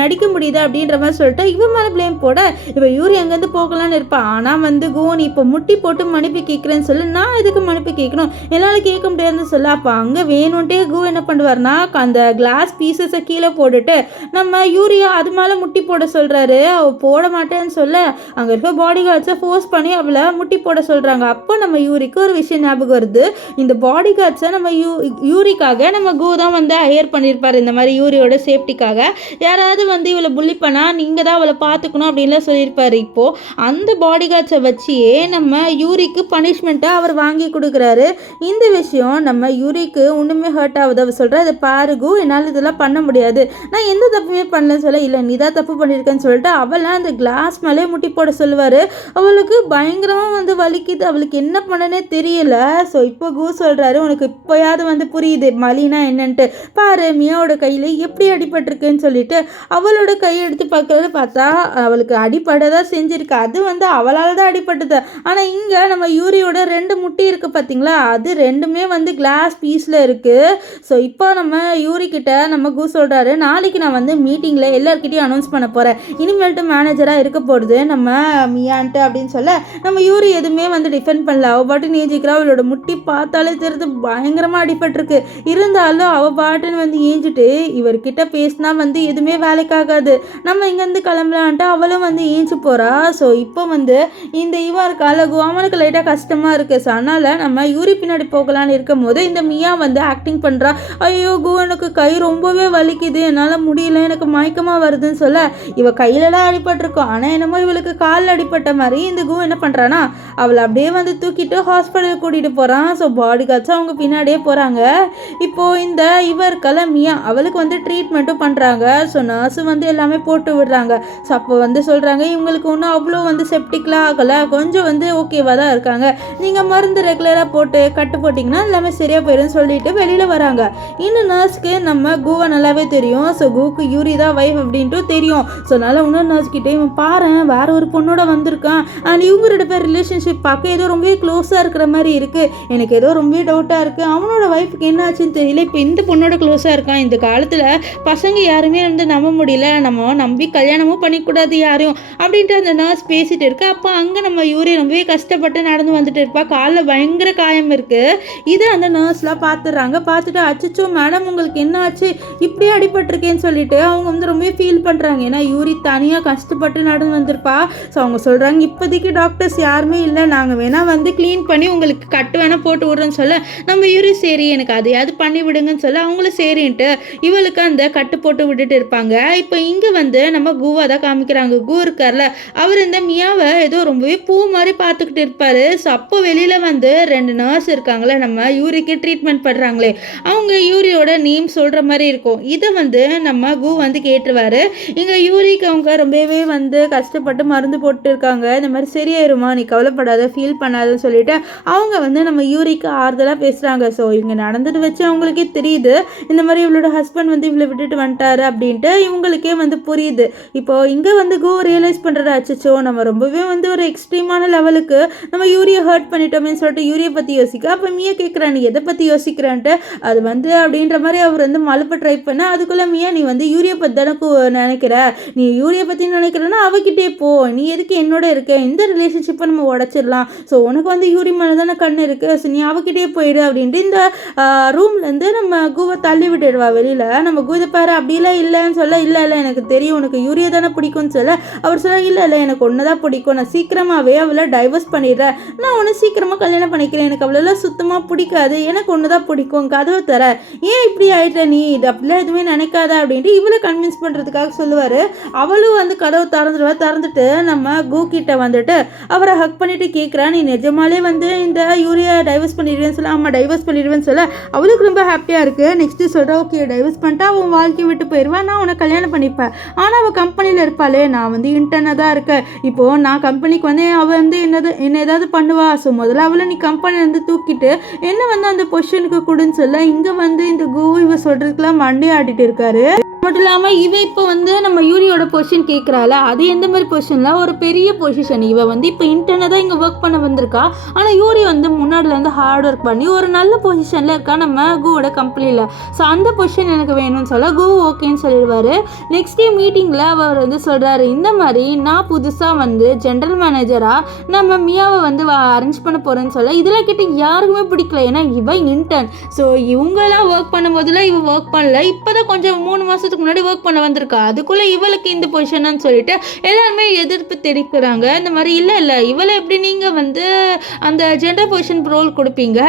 நடிக்க முடியுது அப்படின்ற மாதிரி சொல்லிட்டு இவன் மேலே ப்ளேம் போட, இவ யூரி அங்கேருந்து போகலான்னு இருப்பான். ஆனால் வந்து கோ நீ இப்போ முட்டி போட்டு மன்னிப்பு கேட்குறேன்னு சொல்லி, நான் எதுக்கு மன்னிப்பு கேட்கணும், என்னால் கேட்க முடியாதுன்னு சொல்ல. அப்போ அங்கே வேணும்ட்டே கோ என்ன பண்ணுவார்னா அந்த கிளாஸ் பீசஸை கீழே போட்டுட்டு நம்ம யூரியா அது மேலே முட்டி போட சொல்கிறாரு. அவள் போட மாட்டேன்னு சொல்ல அங்கே இருக்க பாடி கார்ட்ஸை ஃபோர்ஸ் பண்ணி அவளை முட்டி போட சொல்கிறாங்க. அப்போ நம்ம யூரிக்கு ஒரு விஷயம் ஞாபகம் வருது, இந்த பாடி கார்ட்ஸை நம்ம யூரிக்காக நம்ம கோ தான் வந்து ஹையர் பண்ணியிருப்பார், இந்த மாதிரி யூரியோட சேஃப்டிக்காக, யாராவது வந்து இவளை புள்ளி பண்ணால் நீங்கள் தான் அவளை பார்த்துக்கணும் அப்படின்லாம் சொல்லியிருப்பார். இப்போது அந்த பாடி கார்ட்ஸை வச்சியே நம்ம யூரிக்கு பனிஷ்மெண்ட்டாக அவர் வாங்கி கொடுக்குறாரு. இந்த விஷயம் நம்ம யூரிக்கு ஒன்றுமே ஹர்ட் ஆகுது. அவர் சொல்கிற, இதை பாருகு என்னால் இதெல்லாம் பண்ண முடியாது, நான் எந்த தப்புமே பண்ணலன்னு சொல்ல, இல்லை நீ தான் தப்பு பண்ணியிருக்கேன்னு சொல்லிட்டு அவளை அந்த கிளாஸ் மேலே முட்டி போட சொல்லுவார். அவளுக்கு பயங்கரமாக வந்து வலிக்குது, அவளுக்கு என்ன பண்ணனே தெரியல. ஸோ இப்போ கூ சொல்கிறாரு, உனக்கு இப்போயாவது வந்து புரியுது மலினா என்னன்ட்டு, பாரு மியாவோட கையில் எப்படி அடிபட்டிருக்குன்னு சொல்லிட்டு அவளோட கையை எடுத்து பார்க்குறது. பார்த்தா அவளுக்கு அடிப்படதான் செஞ்சுருக்கு, அது வந்து அவளால் தான் அடிபட்டது. ஆனால் இங்கே நம்ம யூரியோட 2 முட்டி இருக்குது பார்த்தீங்களா, அது 2மே வந்து கிளாஸ் பீஸில் இருக்குது. ஸோ இப்போ நம்ம யூரி கிட்ட நம்ம கூ சொல்கிறாரு, நாளைக்கு நான் வந்து மீட்டிங்கில் எல்லாருக்கிட்டையும் அனௌன்ஸ் பண்ண போகிறேன், இனிமேல்ட்டு மேனேஜராக இருக்க போகிறது நம்ம மியான்ட்டு அப்படின்னு சொல்ல. நம்ம யூரி எதுவுமே வந்து டிஃபெண்ட் பண்ணல, அவள் பாட்டு ஏஞ்சிக்கிறா. அவளோட முட்டி பார்த்தாலே தெரிஞ்சு பயங்கரமாக அடிபட்டிருக்கு. இருந்தாலும் அவள் பாட்டுன்னு வந்து ஏஞ்சிட்டு இவர்கிட்ட பேசினா வந்து எதுவுமே வேலைக்காகாது, நம்ம இங்கேருந்து கிளம்பலான்ட்டு அவளும் வந்து ஏஞ்சி போகிறா. ஸோ இப்போ வந்து இந்த இவருக்கு அழகு அவனுக்கு லைட்டாக கஷ்டமாக இருக்குது. ஸோ அதனால் நம்ம யூரி பின்னாடி போகலான்னு இருக்கும் போது இந்த மியா வந்து ஆக்டிங் பண்ணுறா, ஐயோ கோ எனக்கு கை ரொம்பவே வலிக்குது, என்னால் முடியல, எனக்கு மயக்கமாக வருதுன்னு சொல்ல. இவ கையிலலாம் அடிபட்டிருக்கும், ஆனால் என்னமோ இவளுக்கு காலில் அடிப்பட்ட மாதிரி இந்த கோ என்ன பண்ணுறான்னா அவளை அப்படியே வந்து தூக்கிட்டு ஹாஸ்பிட்டலுக்கு கூட்டிகிட்டு போகிறான். ஸோ பாடி கார்ட்ஸ் அவங்க பின்னாடியே போகிறாங்க. இப்போது இந்த இவருக்கெல்லாம் மியா அவளுக்கு வந்து ட்ரீட்மெண்ட்டும் பண்ணுறாங்க. ஸோ நர்ஸு வந்து எல்லாமே போட்டு விடுறாங்க. ஸோ அப்போ வந்து சொல்கிறாங்க, இவங்களுக்கு ஒன்றும் அவ்வளோ வந்து செப்டிக்லாம் ஆகலை, கொஞ்சம் வந்து ஓகேவாக தான் இருக்காங்க, நீங்கள் மருந்து ரெகுலராக போட்டு கட்டு போட்டிங்கன்னா எல்லாமே சரியாக போயிடும்னு சொல்லிட்டு வெளியில் வராங்க. இந்த நர்ஸ்க்கு நம்ம கூவை நல்லாவே தெரியும். ஸோ கூக்கு யூரி தான் வைஃப் அப்படின்ட்டு தெரியும். ஸோ அதனால் இன்னொரு நர்ஸ்கிட்டே இவன் பாரு வேற ஒரு பொண்ணோட வந்திருக்கான் அண்ட் இவங்க 2 பேர் ரிலேஷன்ஷிப் பார்க்க ஏதோ ரொம்பவே க்ளோஸாக இருக்கிற மாதிரி இருக்குது, எனக்கு ஏதோ ரொம்பவே டவுட்டாக இருக்குது, அவனோட ஒய்ஃபுக்கு என்ன ஆச்சுன்னு தெரியல, இப்போ இந்த பொண்ணோட க்ளோஸாக இருக்கான். இந்த காலத்தில் பசங்க யாருமே வந்து நம்ப முடியல, நம்ம நம்பி கல்யாணமும் பண்ணிக்கூடாது யாரையும் அப்படின்ட்டு அந்த நர்ஸ் பேசிகிட்டு இருக்கு. அப்போ அங்கே நம்ம யூரி ரொம்பவே கஷ்டப்பட்டு நடந்து வந்துட்டு இருப்பா, காலில் பயங்கர காயம் இருக்குது. இதை அந்த நர்ஸ்லாம் பார்த்துடுறாங்க. பார்த்துட்டு அச்சச்சோ மேடம் உங்களுக்கு என்ன ஆச்சு, இப்படியே அடிபட்டிருக்கேன்னு சொல்லிட்டு அவங்க வந்து ரொம்பவே ஃபீல் பண்ணுறாங்க. ஏன்னா யூரி தனியாக கஷ்டப்பட்டு நடந்து வந்திருப்பா. ஸோ அவங்க சொல்கிறாங்க இப்போதைக்கு டாக்டர்ஸ் யாருமே இல்லை, நாங்கள் வேணால் வந்து க்ளீன் பண்ணி உங்களுக்கு கட்டு வேணால் போட்டு விட்றோன்னு சொல்ல நம்ம யூரி சரி எனக்கு அதையாவது பண்ணி விடுங்கன்னு சொல்ல அவங்களும் சரின்ட்டு இவளுக்கு அந்த கட்டு போட்டு விட்டுட்டு இருப்பாங்க. இப்போ இங்கே வந்து நம்ம கூவா தான் காமிக்கிறாங்க. கூ இருக்கார்ல அவர் இந்த மியாவை ஏதோ ரொம்பவே பூ மாதிரி பார்த்துக்கிட்டு இருப்பார். ஸோ அப்போ வெளியில் வந்து 2 நர்ஸ் இருக்காங்களே நம்ம யூரிக்கு ட்ரீட்மெண்ட் பண்ணுறாங்களே அவங்க யூரியோட நேம் சொல்கிற மாதிரி இருக்கும். இதை வந்து நம்ம கூ வந்து கேட்டுருவார். இங்கே யூரிக்கு அவங்க ரொம்பவே வந்து கஷ்டப்பட்டு மருந்து போட்டு இருக்காங்க, இந்த மாதிரி சரியாயிருமா நீ கவலைப்படாத ஃபீல் பண்ணாதன்னு சொல்லிட்டு அவங்க வந்து நம்ம யூரிக்கு ஆறுதலாக பேசுகிறாங்க. ஸோ இவங்க நடந்துட்டு வச்சு அவங்களுக்கே தெரியுது இந்த மாதிரி இவளோட ஹஸ்பண்ட் வந்து இவளை விட்டுட்டு வந்துட்டாரு அப்படின்ட்டு இவங்களுக்கே வந்து புரியுது. இப்போது இங்கே வந்து கோ ரியலைஸ் பண்ணுறது அச்சோ நம்ம ரொம்பவே வந்து ஒரு எக்ஸ்ட்ரீமான லெவலுக்கு நம்ம யூரியை ஹர்ட் பண்ணிட்டோமேன்னு சொல்லிட்டு யூரியை பற்றி யோசிக்க அப்போ மியா கேட்குறா நீ எதை பற்றி யோசிக்கிறேன்ட்டு அது வந்து அப்படின்ற மாதிரி அவர் வந்து மலுப்ப ட்ரை பண்ண அதுக்குள்ளே மியா நீ வந்து யூரியை பற்றி தானே நினைக்கிற, நீ யூரியை பற்றி நினைக்கிறேன்னா அவகிட்டே போ, நீ எதுக்கு என்னோட இருக்க, இந்த ரிலேஷன்ஷிப்பை நம்ம உடச்சிடலாம், ஸோ உனக்கு வந்து யூரி மேலே தானே கண் இருக்குது, ஸோ நீ அவகிட்டே போயிடு அப்படின்ட்டு இந்த ரூம்லேருந்து நம்ம கூவை தள்ளி விட்டுடுவா வெளியில். நம்ம கூதை பாரு அப்படிலாம் இல்லைன்னு சொல்ல இல்லை எனக்கு தெரியும் உனக்கு யூரியை தானே பிடிக்கும்னு சொல்ல அவர் சொல்ல இல்லை எனக்கு ஒன்று தான் பிடிக்கும், நான் சீக்கிரமாகவே அவளை டைவர்ஸ் பண்ணிடுறேன், நான் உன்னை சீக்கிரமாக கல்யாணம் பண்ணிக்கிறேன், எனக்கு அவளெல்லாம் சுத்தமாக பிடிக்காது, எனக்கு ஒன்று தான் பிடிக்கும், கதவை தர ஏன் இப்படி ஆயிட்ட நீ இது அப்படிலாம் எதுவுமே நினைக்காத அப்படின்ட்டு இவளை கன்வின்ஸ் பண்ணுறதுக்காக சொல்லுவார். அவளும் வந்து கதவை திறந்துட்டு நம்ம கூ கிட்ட வந்துட்டு அவரை ஹக் பண்ணிட்டு கேட்குறா நீ நிஜமாலே வந்து இந்த யூரியா டைவர்ஸ் பண்ணிடுவேன்னு சொல்ல ஆமாம் டைவர்ஸ் பண்ணிடுவேன்னு சொல்ல அவளுக்கு ரொம்ப ஹாப்பியாக இருக்குது. நெக்ஸ்ட்டு சொல்கிறா ஓகே டைவர்ஸ் பண்ணிட்டா அவன் வாழ்க்கையை விட்டு போயிடுவான், நான் உன்னை கல்யாணம் பண்ணிப்பேன், ஆனால் அவள் கம்பெனியில் இருப்பாளே நான் வந்து இன்டர்னாக தான் இருக்கேன், இப்போது நான் கம்பெனிக்கு வந்து அவள் வந்து என்ன ஏதாவது பண்ணுவா, ஸோ முதல்ல அவளை நீ கம்பெனிலேருந்து தூக்கிட்டு என்ன வந்து அந்த பொசிஷனுக்கு கொடுன்னு சொல்ல இங்கே வந்து இந்த கூ இவ சொல்கிறதுக்கெலாம் மண்டே ஆடிட்டு இருக்காரு. மட்டும் இல்லாமல் இவ இப்போ வந்து நம்ம யூரியோட பொசிஷன் கேட்குறாள், அது எந்த மாதிரி பொசிஷனில் ஒரு பெரிய பொசிஷன், இவ வந்து இப்போ இன்டர்னாக தான் இங்கே ஒர்க் பண்ண வந்திருக்கா, ஆனால் யூரி வந்து முன்னாடிலேருந்து ஹார்ட் ஒர்க் பண்ணி ஒரு நல்ல பொசிஷனில் இருக்கா நம்ம கூவோட கம்பெனியில், ஸோ அந்த பொசிஷன் எனக்கு வேணும்னு சொல்ல கூ ஓகேன்னு சொல்லிடுவார். நெக்ஸ்ட் டே மீட்டிங்கில் அவர் வந்து சொல்கிறாரு இந்த மாதிரி நான் புதுசாக வந்து ஜென்ரல் மேனேஜராக நம்ம மியாவை வந்து அரேஞ்ச் பண்ண போகிறேன்னு சொல்ல இதெல்லாம் கிட்ட யாருக்குமே பிடிக்கல, ஏன்னா இவ இன்டர்ன், ஸோ இவங்களாம் ஒர்க் பண்ணும்போதெல்லாம் இவ ஒர்க் பண்ணல, இப்போ தான் கொஞ்சம் 3 மாதத்துக்கு முன்னாடி ஒர்க் பண்ண வந்திருக்கா, அதுக்குள்ளே இவளுக்கு இந்த பொசிஷன்னு சொல்லிட்டு எல்லாருமே எதிர்ப்பு தெரிவிக்கிறாங்க. இந்த மாதிரி இல்லை இவளை எப்படி நீங்கள் வந்து அந்த ஜெண்டர் பொசிஷன் ரோல் கொடுப்பீங்க,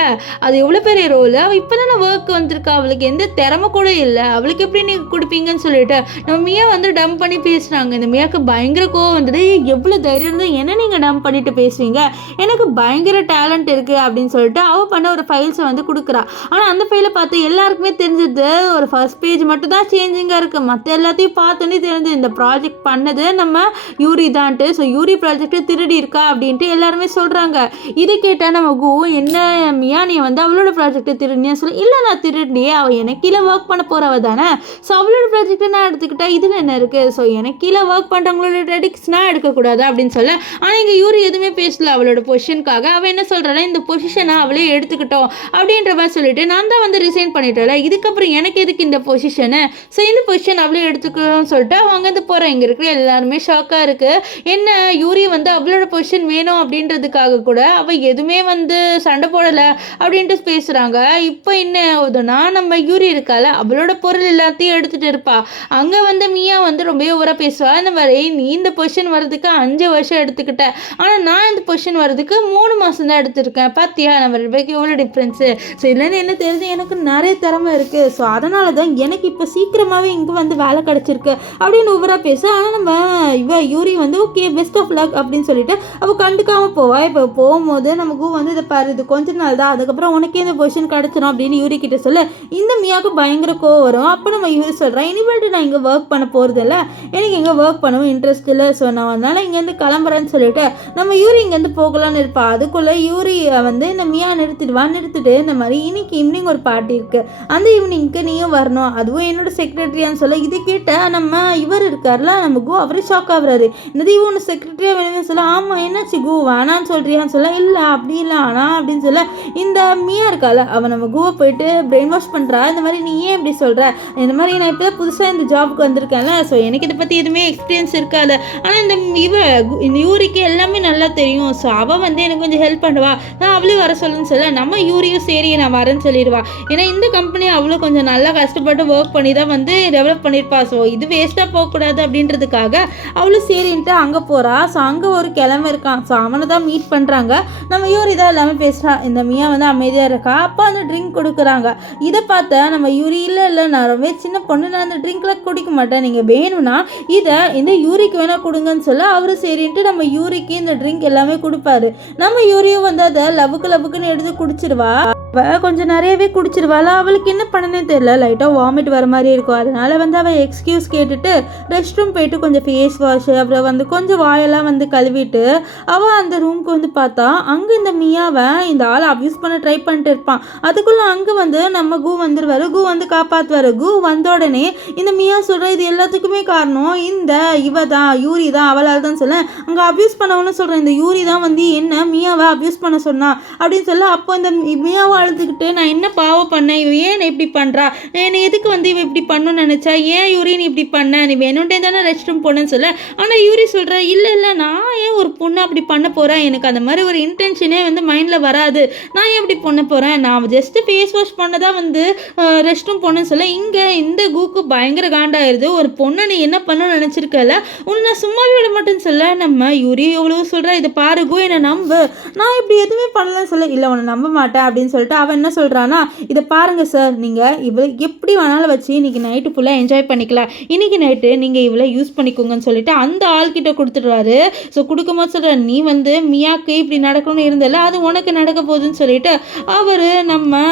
அது எவ்வளோ பெரிய ரோல், அவள் இப்போ தானே ஒர்க் வந்திருக்கா, அவளுக்கு எந்த திறமை கூட இல்லை, அவளுக்கு எப்படி நீங்கள் கொடுப்பீங்கன்னு சொல்லிட்டு நம்ம மியா வந்து டம்ப் பண்ணி பேசுகிறாங்க. இந்த மியாவுக்கு பயங்கர கோவம் வந்தது, எவ்வளோ தைரியம் இருந்தால் என்ன நீங்கள் டம்ப் பண்ணிட்டு பேசுவீங்க, எனக்கு பயங்கர டேலண்ட் இருக்குது அப்படின்னு சொல்லிட்டு அவள் பண்ண ஒரு ஃபைல்ஸை வந்து கொடுக்குறா. ஆனால் அந்த ஃபைலை பார்த்து எல்லாருக்குமே தெரிஞ்சது ஒரு ஃபர்ஸ்ட் பேஜ் மட்டும் தான் சேஞ்சிங்காக இருக்குது, மற்ற எல்லாத்தையும் பார்த்தோன்னே தெரிஞ்சு இந்த ப்ராஜெக்ட் பண்ணது நம்ம யூரி தான்ட்டு, ஸோ யூரி ப்ராஜெக்டை திருடி இருக்கா அப்படின்ட்டு எல்லாருமே சொல்கிறாங்க. இது கேட்டால் நம்ம கூ என்ன மியா நீ வந்து அவளோட ப்ராஜெக்டை திருடினேன்னு சொல்லி இல்லை நான் திருடியே, அவள் எனக்கு கீழே ஒர்க் பண்ண போகிறவ தானே, ஸோ அவளோட ப்ராஜெக்டை நான் எடுத்துக்கிட்டா இதில் என்ன இருக்குது, ஸோ எனக்கு கீழே ஒர்க் பண்ணுறவங்களோட டெடிக்ஸ் நான் எடுக்கக்கூடாது அப்படின்னு சொல்ல, ஆனால் இங்கே யூரி எதுவுமே பேசல அவளோட பொசிஷனுக்காக, அவள் என்ன சொல்கிறாள் இந்த பொசிஷனை அவளே எடுத்துக்கிட்டோம் அப்படின்ற மாதிரி சொல்லிட்டு நான் தான் வந்து ரிசைன் பண்ணிட்டேன், இதுக்கப்புறம் எனக்கு எதுக்கு இந்த பொசிஷனு, ஸோ இந்த பொசிஷன் அவளே எடுத்துக்கணும்னு சொல்லிட்டு அவங்க வந்து போகிறேன். இங்கே இருக்கிற எல்லாருமே ஷாக்காக இருக்குது, என்ன யூரி வந்து அவளோட பொசிஷன் வேணும் அப்படின்றதுக்காக கூட அவள் எதுவுமே வந்து சண்டை போடலை அப்படின்ட்டு பேசுகிறாங்க. இப்போ என்ன ஆகுதுன்னா நம்ம யூரி இருக்கால அவளோட பொருள் எல்லாத்தையும் எடுத்துகிட்டு இருப்பா, அங்கே வந்து மியா வந்து ரொம்ப ஓவராக பேசுவா, இந்த மாதிரி நீ இந்த பொசிஷன் வர்றதுக்கு 5 வருஷம் எடுத்துக்கிட்ட, ஆனால் நான் இந்த பொசிஷன் வர்றதுக்கு 3 மாதம் தான் எடுத்திருக்கேன், பார்த்தியா நம்ம 2 பேருக்கு எவ்வளோ டிஃப்ரென்ஸு, ஸோ இதுலேருந்து என்ன தெரியுது எனக்கு நிறைய திறமை இருக்குது, ஸோ அதனால தான் எனக்கு இப்போ சீக்கிரமாகவே இங்கே வந்து வேலை கிடச்சிருக்கு அப்படின்னு ஒவ்வொரு பேச. ஆனால் நம்ம யூரி வந்து ஓகே பெஸ்ட் ஆஃப் லக் அப்படின்னு சொல்லிட்டு அவள் கண்டுக்காமல் போவா. இப்போ போகும்போது நமக்கு வந்து இதை பாரு இது கொஞ்ச நாள் தான், அதுக்கப்புறம் உனக்கே இந்த பொசிஷன் கிடச்சிடும் அப்படின்னு யூரி கிட்ட சொல்ல இந்த மியாவுக்கு பயங்கர கோவம் வரும். அப்போ நம்ம யூரி சொல்கிறேன் இனிமேல்ட்டு நான் இங்கே ஒர்க் பண்ண போகிறது இல்லை, எனக்கு இங்கே ஒர்க் பண்ணவும் இன்ட்ரெஸ்ட் இல்லை, ஸோ நான் அதனால் இங்கேருந்து கிளம்புறேன்னு சொல்லிட்டு நம்ம யூரி இங்கேருந்து போகலான்னு இருப்பா. அதுக்குள்ளே யூரி வந்து இந்த மியா நிறுத்திட்டு இந்த மாதிரி இன்னைக்கு ஈவினிங் ஒரு பார்ட்டி இருக்குது, அந்த ஈவினிங்க்கு நீயும் வரணும், அதுவும் என்னோட செக்ரட்டரியான்னு சொல்ல இது கேட்ட நம்ம இவர் இருக்கார்ல நம்ம கோ அவரே ஷாக் ஆகுறாரு. இந்த இவனு செக்ரட்டரியா வேணும்னு சொல்ல ஆமாம் என்னாச்சு கோ வேணான்னு சொல்கிறியான்னு சொல்ல இல்லை அப்படி இல்லை ஆனால் அப்படின்னு சொல்ல இந்த மியா இருக்கால அவன் நம்ம கோவை போயிட்டு பிரெயின் வாஷ் பண்ணுறா. இந்த மாதிரி நீ ஏன் இப்படி சொல்கிற, இந்த மாதிரி நான் இப்போ புதுசாக இந்த ஜாபுக்கு வந்திருக்கேன்ல, ஸோ எனக்கு இதை பற்றி எதுவுமே எக்ஸ்பீரியன்ஸ் இருக்காது, ஆனால் இந்த யூரிக்கு எல்லாமே நல்லா தெரியும், ஸோ அவள் வந்து எனக்கு கொஞ்சம் ஹெல்ப் பண்ணுவா, நான் அவளையும் வர சொல்லுன்னு சொல்ல நம்ம யூரியும் சரி நான் வரேன்னு சொல்லிடுவா. ஏன்னா இந்த கம்பெனி அவ்வளோ கொஞ்சம் நல்லா கஷ்டப்பட்டு ஒர்க் பண்ணி தான் வந்து டெவலப் பண்ணியிருப்பா, ஸோ இது வேஸ்ட்டாக போகக்கூடாது அப்படின்றதுக்காக அவளும் சரின்ட்டு அங்கே போகிறா. ஸோ அங்கே ஒரு கிழமை இருக்கான், ஸோ அவனை தான் மீட் பண்ணுறாங்க. நம்ம யூரி தான் எல்லாமே பேசுகிறா, இந்த மியா வந்து அமைதியாக இருக்கா. அப்போ அந்த ட்ரிங்க் கொடுக்குறாங்க. இதை பார்த்தா நம்ம யூரி இல்லை நான் ரொம்ப சின்ன பொண்ணு, நான் அந்த ட்ரிங்க்லாம் குடிக்க மாட்டேன், நீங்கள் வேணும்னா இதை இந்த யூரிக்கு வேணால் கொடுங்கன்னு சொல்ல அவரு சரின்ட்டு நம்ம யூரிக்கு இந்த ட்ரிங்க் எல்லாமே கொடுப்பாரு. நம்ம யூரியும் வந்து அதை லவுக்குன்னு எடுத்து குடிச்சிருவா. கொஞ்சம் நிறையவே குடிச்சிருவாள். அவளுக்கு என்ன பண்ணனே தெரியல, லைட்டாக வாமிட் வர மாதிரி இருக்கும். அதனால வந்து அவள் எக்ஸ்கியூஸ் கேட்டுட்டு ரெஸ்ட் ரூம் போயிட்டு கொஞ்சம் ஃபேஸ் வாஷ் அப்புறம் வந்து கொஞ்சம் வாயெல்லாம் வந்து கழுவிட்டு அவள் அந்த ரூமுக்கு வந்து பார்த்தா அங்கே இந்த மியாவை இந்த ஆளை அப்யூஸ் பண்ண ட்ரை பண்ணிட்டு இருப்பான். அதுக்குள்ளே அங்கே வந்து நம்ம கு வந்துடுவார். கு வந்து காப்பாற்றுவார். கு வந்த உடனே இந்த மியா சொல்கிற இது எல்லாத்துக்குமே காரணம் இந்த இவ தான் யூரி தான், அவளால் தான் சொல்ல அங்கே அப்யூஸ் பண்ணவன்னு சொல்கிறேன், இந்த யூரி தான் வந்து என்ன மியாவை அப்யூஸ் பண்ண சொன்னா அப்படின்னு சொல்ல. அப்போ இந்த மியாவை அழுதுகிட்டு நான் என்ன பாவம் பண்ணேன், இவ ஏன் இப்படி பண்ணுறா, என்னை எதுக்கு வந்து இவ இப்படி பண்ணணும்னு நினச்சா, ஏன் யூரி நீ இப்படி பண்ண, நீ வேணுன்ட்டே தானே ரெஸ்ட் ரூம் போனேன்னு சொல்ல. ஆனால் யூரி சொல்கிற இல்லை நான் ஏன் ஒரு பொண்ணு அப்படி பண்ண போகிறேன், எனக்கு அந்த மாதிரி ஒரு இன்டென்ஷனே வந்து மைண்டில் வராது, நான் ஏன் இப்படி பண்ண போகிறேன், நான் ஜஸ்ட்டு ஃபேஸ் வாஷ் பண்ணதான் வந்து ரெஸ்ட் ரூம் போனேன்னு சொல்ல. இங்கே இந்த கூக்கு பயங்கர காண்டாயிருது, ஒரு பொண்ணை நீ என்ன பண்ணணும்னு நினச்சிருக்கல, உன்னை நான் சும்மாவே விட மாட்டேன்னு சொல்ல. நம்ம யூரி எவ்வளோ சொல்கிறா, இதை பாரு கு என்னை நம்பு, நான் இப்படி எதுவுமே பண்ணலன்னு சொல்ல. இல்லை உன்னை நம்ப மாட்டேன் அப்படின்னு சொல்லிட்டு அவன் என்ன சொல்கிறான்னா இதை பாருங்கள் சார், நீங்கள் இவளை எப்படி வேணாலும் வச்சு இன்றைக்கி நைட்டு ஃபுல்லாக என்ஜாய் பண்ணிக்கலாம், இன்றைக்கி நைட்டு நீங்கள் இவளை யூஸ் பண்ணிக்கோங்கன்னு சொல்லிட்டு அந்த ஆள்கிட்ட கொடுத்துடுவாரு. ஸோ கொடுக்கும்போது சொல்கிற நீ வந்து மியாக்கு இப்படி நடக்கணும்னு இருந்தல, அது உனக்கு நடக்க போகுதுன்னு சொல்லிட்டு அவர் நம்ம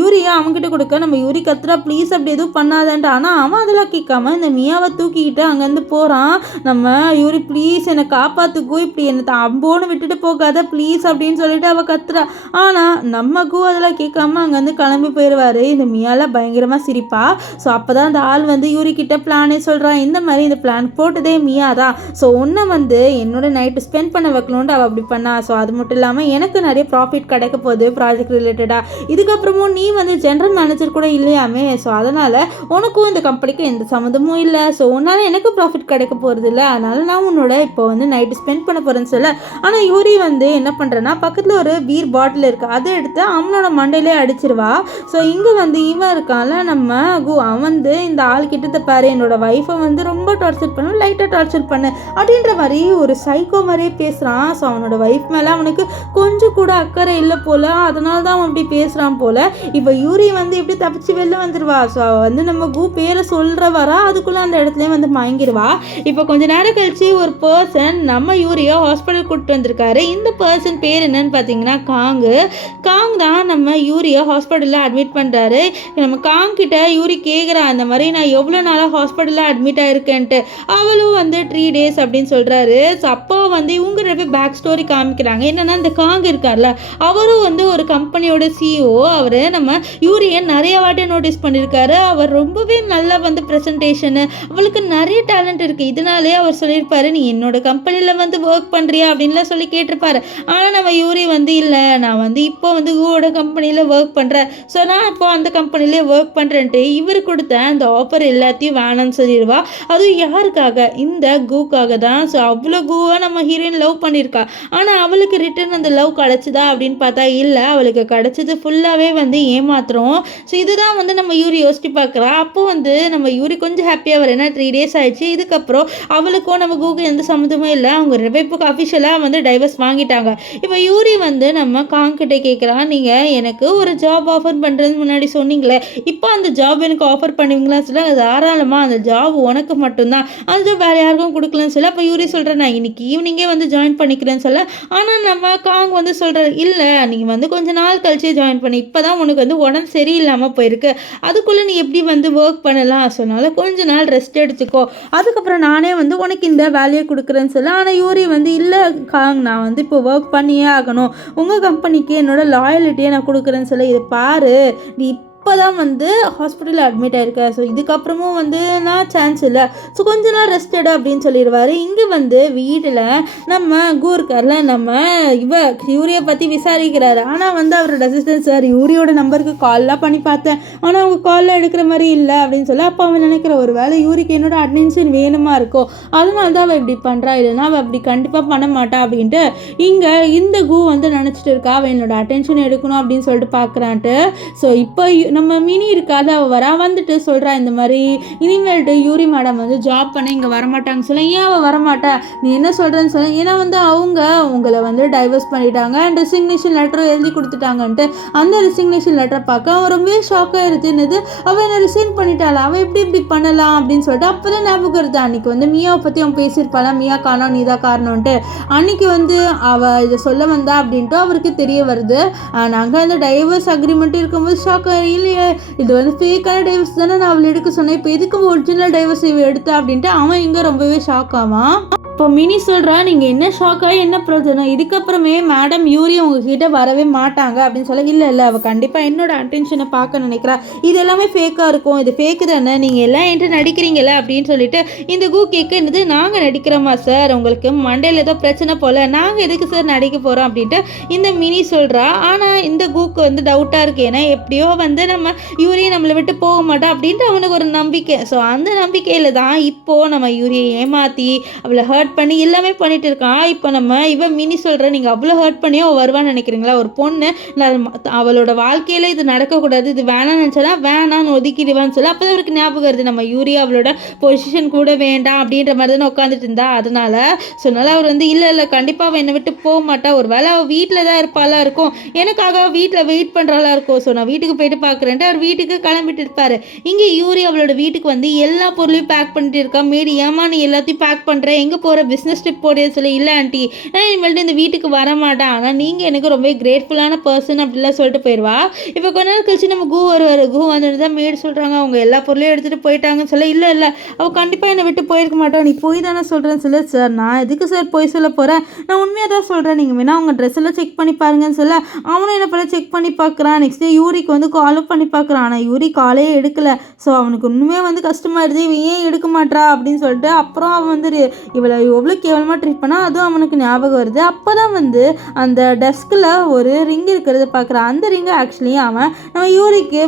யூரியா அவங்ககிட்ட கொடுக்க நம்ம யூரி கத்துறா ப்ளீஸ் அப்படி எதுவும் பண்ணாதான்ட்டு. ஆனால் அவன் அதெல்லாம் கேட்காம இந்த மியாவை தூக்கிக்கிட்டு அங்கேருந்து போகிறான். நம்ம யூரி ப்ளீஸ் என்னை காப்பாற்றுக்கோ, இப்படி என்னை அம்போன்னு விட்டுட்டு போகாத ப்ளீஸ் அப்படின்னு சொல்லிட்டு அவள் கத்துறா. ஆனால் நம்ம கு அதெல்லாம் கேட்காம அங்கேருந்து கிளம்பி போயிடுவார். இந்த மியால பயங்கரமாக சிரிப்பா. ஸோ அப்போ தான் அந்த ஆள் வந்து யூரி கிட்ட பிளானே சொல்கிறான், இந்த மாதிரி இந்த பிளான் போட்டதே மியா தான், ஸோ உன்னை வந்து என்னோட நைட்டு ஸ்பெண்ட் பண்ண வைக்கணுன்ட்டு அவள் அப்படி பண்ணா. ஸோ அது மட்டும் இல்லாமல் எனக்கு நிறைய ப்ராஃபிட் கிடைக்க போகுது ப்ராஜெக்ட் ரிலேட்டடாக, இதுக்கப்புறமும் நீ வந்து ஜென்ரல் மேனேஜர் கூட இல்லையாமே, ஸோ அதனால் உனக்கும் இந்த கம்பெனிக்கு எந்த சம்மந்தமும் இல்லை, ஸோ உன்னால் எனக்கு ப்ராஃபிட் கிடைக்க போகிறது இல்லை, அதனால் நான் உன்னோட இப்போ வந்து நைட்டு ஸ்பெண்ட் பண்ண போகிறேன்னு சொல்ல. ஆனால் யூரி வந்து என்ன பண்ணுறேன்னா பக்கத்தில் ஒரு பீர் பாட்டில் இருக்குது, அதை எடுத்து அவனோட மண்டையிலே அடிச்சிருவா. ஸோ இங்கே வந்து இவன் இருக்கான்ல நம்ம கு, அவன் வந்து இந்த ஆள் கிட்ட பாரு என்னோட ஒய்ஃபை வந்து ரொம்ப டார்ச்சர் பண்ணு, லைட்டாக டார்ச்சர் பண்ணு அப்படின்ற மாதிரி ஒரு சைக்கோ மாதிரியே பேசுகிறான். ஸோ அவனோட ஒய்ஃப் மேலே அவனுக்கு கொஞ்சம் கூட அக்கறை இல்லை போல், அதனால தான் அவன் அப்படி பேசுகிறான் போல். இப்போ யூரி வந்து எப்படி தப்பிச்சு வெளில வந்துடுவா. ஸோ வந்து நம்ம கு பேரை சொல்கிற வரா, அதுக்குள்ளே அந்த இடத்துலையும் வந்து மயங்கிடுவா. இப்போ கொஞ்ச நேரம் கழிச்சு ஒரு பர்சன் நம்ம யூரியா ஹாஸ்பிட்டல் கூப்பிட்டு வந்திருக்காரு. இந்த பர்சன் பேர் என்னன்னு பார்த்தீங்கன்னா காங் தான் நம்ம யூரியா ஹாஸ்பிட்டலில் அட்மிட் பண்ணுறாரு. நம்ம காங் கிட்ட யூரி கேட்குறா அந்த மாதிரி நான் எவ்வளோ நாளாக ஹாஸ்பிட்டலில் அட்மிட் ஆகிருக்கேன்ட்டு. அவளும் வந்து 3 days அப்படின்னு சொல்கிறாரு. ஸோ அப்போ வந்து இவங்க பேக் ஸ்டோரி காமிக்கிறாங்க. என்னென்னா இந்த காங் இருக்கார்ல அவரும் வந்து ஒரு கம்பெனியோட சிஇஓ. அவர் நம்ம யூரியை நிறைய வாட்டி நோட்டீஸ் பண்ணியிருக்காரு. அவர் ரொம்பவே நல்லா வந்து ப்ரெசன்டேஷனு, அவளுக்கு நிறைய டேலண்ட் இருக்குது, இதனாலே அவர் சொல்லியிருப்பாரு நீ என்னோட கம்பெனியில் வந்து ஒர்க் பண்ணுறியா அப்படின்லாம் சொல்லி கேட்டிருப்பாரு. ஆனால் நம்ம யூரி வந்து இல்லை நான் வந்து இப்போ வந்து கூவோட கம்பெனியில் ஒர்க் பண்ணுறேன், ஸோ நான் இப்போ அந்த கம்பெனிலே ஒர்க் பண்ணுறேன்ட்டு இவர் கொடுத்த அந்த ஆஃபர் எல்லாத்தையும் வேணான்னு சொல்லிடுவா. அதுவும் யாருக்காக, இந்த கூக்காக தான். ஸோ அவ்வளோ கூவாக நம்ம ஹீரோயின் லவ் பண்ணியிருக்கா. ஆனால் அவளுக்கு ரிட்டர்ன் அந்த லவ் கிடச்சிதா அப்படின்னு பார்த்தா இல்லை, அவளுக்கு கிடச்சது ஃபுல்லாகவே வந்து ஏமாத்துறோம். ஸோ இதுதான் வந்து நம்ம யூரி யோசிச்சு பார்க்குறா. அப்போ வந்து நம்ம யூரி கொஞ்சம் ஹாப்பியாக வர, ஏன்னா 3 days ஆயிடுச்சு, இதுக்கப்புறம் அவளுக்கும் நம்ம கூக்கு எந்த சம்மந்தமும் இல்லை, அவங்க இப்போ அஃபிஷியலாக வந்து டைவர்ஸ் வாங்கிட்டாங்க. இப்போ யூரி வந்து நம்ம காங்கிட்ட கேட்குறான் நீங்கள் எனக்கு ஒரு ஜாப் ஆஃபர் பண்ணுறதுன்னு முன்னாடி சொன்னீங்களே, இப்போ அந்த ஜாப் எனக்கு ஆஃபர் பண்ணுவீங்களான்னு சொல்ல, தாராளமாக அந்த ஜாப் உனக்கு மட்டும்தான், அந்த ஜாப் வேறு யாருக்கும் கொடுக்கலன்னு சொல்ல. அப்போ யூரி சொல்கிறேன், நான் இன்னைக்கு ஈவினிங்கே வந்து ஜாயின் பண்ணிக்கிறேன்னு சொல்ல. ஆனால் நம்ம காங் வந்து சொல்கிறார், இல்லை நீங்கள் வந்து கொஞ்ச நாள் கழிச்சே ஜாயின் பண்ணி, இப்போ தான் உனக்கு வந்து உடம்பு சரியில்லாமல் போயிருக்கு, அதுக்குள்ளே நீ எப்படி வந்து ஒர்க் பண்ணலாம், சொன்னால கொஞ்ச நாள் ரெஸ்ட் எடுத்துக்கோ, அதுக்கப்புறம் நானே வந்து உனக்கு இந்த வேலையை கொடுக்குறேன்னு சொல்ல. ஆனால் யூரி வந்து, இல்லை காங், நான் வந்து இப்போ ஒர்க் பண்ணியே ஆகணும், உங்கள் கம்பெனிக்கு என்னோட லாயலிட்டியை நான் கொடுக்குறேன்னு சொல்ல. இதை பாரு, நீ இப்போ தான் வந்து ஹாஸ்பிட்டலில் அட்மிட் ஆகிருக்க, ஸோ இதுக்கப்புறமும் வந்து நான் சான்ஸ் இல்லை, ஸோ கொஞ்ச நாள் ரெஸ்ட் எடு அப்படின்னு சொல்லிடுவார். இங்கே வந்து வீட்டில் நம்ம இருக்கார்ல, நம்ம யூரியை பற்றி விசாரிக்கிறாரு. ஆனால் வந்து அவரோட அசிஸ்டன்ட், சார் யூரியோட நம்பருக்கு கால்லாம் பண்ணி பார்த்தேன், ஆனால் அவங்க கால்லாம் எடுக்கிற மாதிரி இல்லை அப்படின்னு சொல்லி. அப்போ அவன் நினைக்கிற, ஒரு வேளை யூரிக்கு என்னோட அட்டென்ஷன் வேணுமா இருக்கும், அதனால தான் அவள் இப்படி பண்ணுறா, இல்லைன்னா அவள் அப்படி கண்டிப்பாக பண்ண மாட்டா அப்படின்ட்டு இங்கே இந்த வந்து நினச்சிட்டு இருக்கா, அவள் என்னோட அட்டென்ஷன் எடுக்கணும் அப்படின்னு சொல்லிட்டு பார்க்குறான்ட்டு. ஸோ இப்போ நம்ம மினி இருக்காது, அவள் வந்துட்டு சொல்கிறா, இந்த மாதிரி இனிமேல்ட்டு யூரி மேடம் வந்து ஜாப் பண்ணி இங்கே வரமாட்டாங்க சொல்ல. ஏன் அவள் வரமாட்டா, நீ என்ன சொல்கிறேன்னு சொல்ல. ஏன்னா வந்து அவங்க உங்களை வந்து டைவர்ஸ் பண்ணிட்டாங்க அண்ட் ரெசிக்னேஷன் லெட்டர் எழுதி கொடுத்துட்டாங்கன்ட்டு. அந்த ரெசிக்னேஷன் லெட்டரை பார்க்க அவன் ரொம்பவே ஷாக்காக இருந்துது. அவள் என்ன ரிசைன் பண்ணிட்டாளா, அவள் எப்படி இப்படி பண்ணலாம் அப்படின்னு சொல்லிட்டு அப்போ தான் ஞாபகம் இருது. அன்றைக்கி வந்து மியாவை பற்றி அவன் பேசியிருப்பாளா, மியா காணோம் நீ தான் காரணம்ன்ட்டு. அன்றைக்கி வந்து அவள் இதை சொல்ல வந்தா அப்படின்ட்டு அவருக்கு தெரிய வருது. நாங்கள் அந்த டைவர்ஸ் அக்ரிமெண்ட் இருக்கும்போது ஷாக்காக, இல்லையே இது வந்து ஃபேக்கான டைவர்ஸ் தானே நான் அவளை எடுக்க சொன்னேன், இப்போ எதுக்கு ஒரிஜினல் டைவர்ஸ் எடுத்தா அப்படின்ட்டு அவன் இங்கே ரொம்பவே ஷாக் ஆவான். இப்போ மினி சொல்கிறா, நீங்கள் என்ன ஷாக்காக என்ன பிரயோஜனம், இதுக்கப்புறமே மேடம் யூரி உங்ககிட்ட வரவே மாட்டாங்க அப்படின்னு சொல்ல. இல்லை அவள் கண்டிப்பாக என்னோட அட்டென்ஷனை பார்க்க நினைக்கிறா, இது எல்லாமே ஃபேக்காக இருக்கும், இது ஃபேக்கு தானே, நீங்கள் எல்லாம் என்கிட்ட நடிக்கிறீங்களா அப்படின்னு சொல்லிட்டு இந்த கேட்க, என்னது நாங்கள் நடிக்கிறோமா சார், உங்களுக்கு மண்டையில் ஏதோ பிரச்சனை போல், நாங்கள் எதுக்கு சார் நடிக்க போகிறோம் அப்படின்ட்டு இந்த மினி சொல்கிறா. ஆனால் இந்த கூக்கு வந்து டவுட்டாக இருக்கு, ஏன்னா எப்படியோ வந்து நம்ம யூரியை நம்மளை விட்டு போக மாட்டோம் அப்படின்ட்டு அவனுக்கு ஒரு நம்பிக்கை. ஸோ அந்த நம்பிக்கையில் தான் இப்போது நம்ம யூரியை ஏமாற்றி அவளை ஹர்ட் பண்ணி எல்லாமே பண்ணிட்டு இருக்கான். இப்போ நம்ம மினி சொல்கிற, நீங்கள் அவ்வளோ ஹர்ட் பண்ணியோ வருவான்னு நினைக்கிறீங்களா, ஒரு பொண்ணு அவளோட வாழ்க்கையில் இது நடக்கக்கூடாது, இது வேணாம்னு நினச்சா வேணான்னு ஒதுக்கிடுவான்னு சொல்லி. அப்போ தான் அவருக்கு ஞாபகம் வருது, நம்ம யூரி அவளோட பொசிஷன் கூட வேண்டாம் அப்படின்ற மாதிரி தானே உட்காந்துட்டு இருந்தா. அதனால சொன்னால அவர் வந்து, இல்லை கண்டிப்பாக அவள் என்னை விட்டு போக மாட்டா, ஒரு வேளை அவள் வீட்டில் தான் இருப்பாளா இருக்கும், எனக்காக வீட்டில் வெயிட் பண்ணுறாளா இருக்கும், ஸோ நான் வீட்டுக்கு போயிட்டு பார்க்குறேன்ட்டு அவர் வீட்டுக்கு கிளம்பிட்டு இருப்பார். இங்கே யூரி அவளோட வீட்டுக்கு வந்து எல்லா பொருளையும் பேக் பண்ணிட்டு இருக்கா. மீடி, ஏமா நீ எல்லாத்தையும் பேக் பண்ணுறேன், எங்கே போகிற, பிஸ்னஸ் ட்ரிப் போடிய சொல்லி. இல்லை ஆண்டி, நான் இனிமேல்ட்டு இந்த வீட்டுக்கு வர மாட்டேன், ஆனால் நீங்கள் எனக்கு ரொம்ப கிரேட்ஃபுல்லான பர்சன் அப்படிலாம் சொல்லிட்டு போயிடுவா. இப்போ கொஞ்ச நாள் கழிச்சு நம்ம வருவார். வந்துட்டு தான் மேடு சொல்கிறாங்க, அவங்க எல்லா பொருளையும் எடுத்துகிட்டு போயிட்டாங்கன்னு சொல்ல. இல்லை அவள் கண்டிப்பாக என்னை விட்டு போயிருக்க மாட்டான், நீ போய் தானே சொல்கிறேன்னு சொல்ல. சார் நான் எதுக்கு சார் போய் சொல்ல போகிறேன், நான் உண்மையாக தான் சொல்கிறேன், நீங்கள் வேணா அவங்க ட்ரெஸ் எல்லாம் செக் பண்ணி பாருங்கன்னு சொல்ல. அவனும் என்ன பண்ண செக் பண்ணி பார்க்குறான். நெக்ஸ்ட் டே யூரிக்கு வந்து காலும் பண்ணி பார்க்குறான், ஆனால் யூரி காலே எடுக்கலை. ஸோ அவனுக்கு உண்மையாக வந்து கஷ்டமாக இருது, இவன் ஏன் எடுக்க மாட்டா அப்படின்னு சொல்லிட்டு. அப்புறம் அவன் வந்து இவளை எவ்வளோ கேவலமாக ட்ரீட் பண்ணால் அதுவும் அவனுக்கு ஞாபகம் வருது. அப்போ தான் வந்து அந்த டெஸ்கில் ஒரு ரிங் இருக்கிறத பார்க்குறான். அந்த ரிங்கை ஆக்சுவலி அவன் நம்ம யூரிக்கு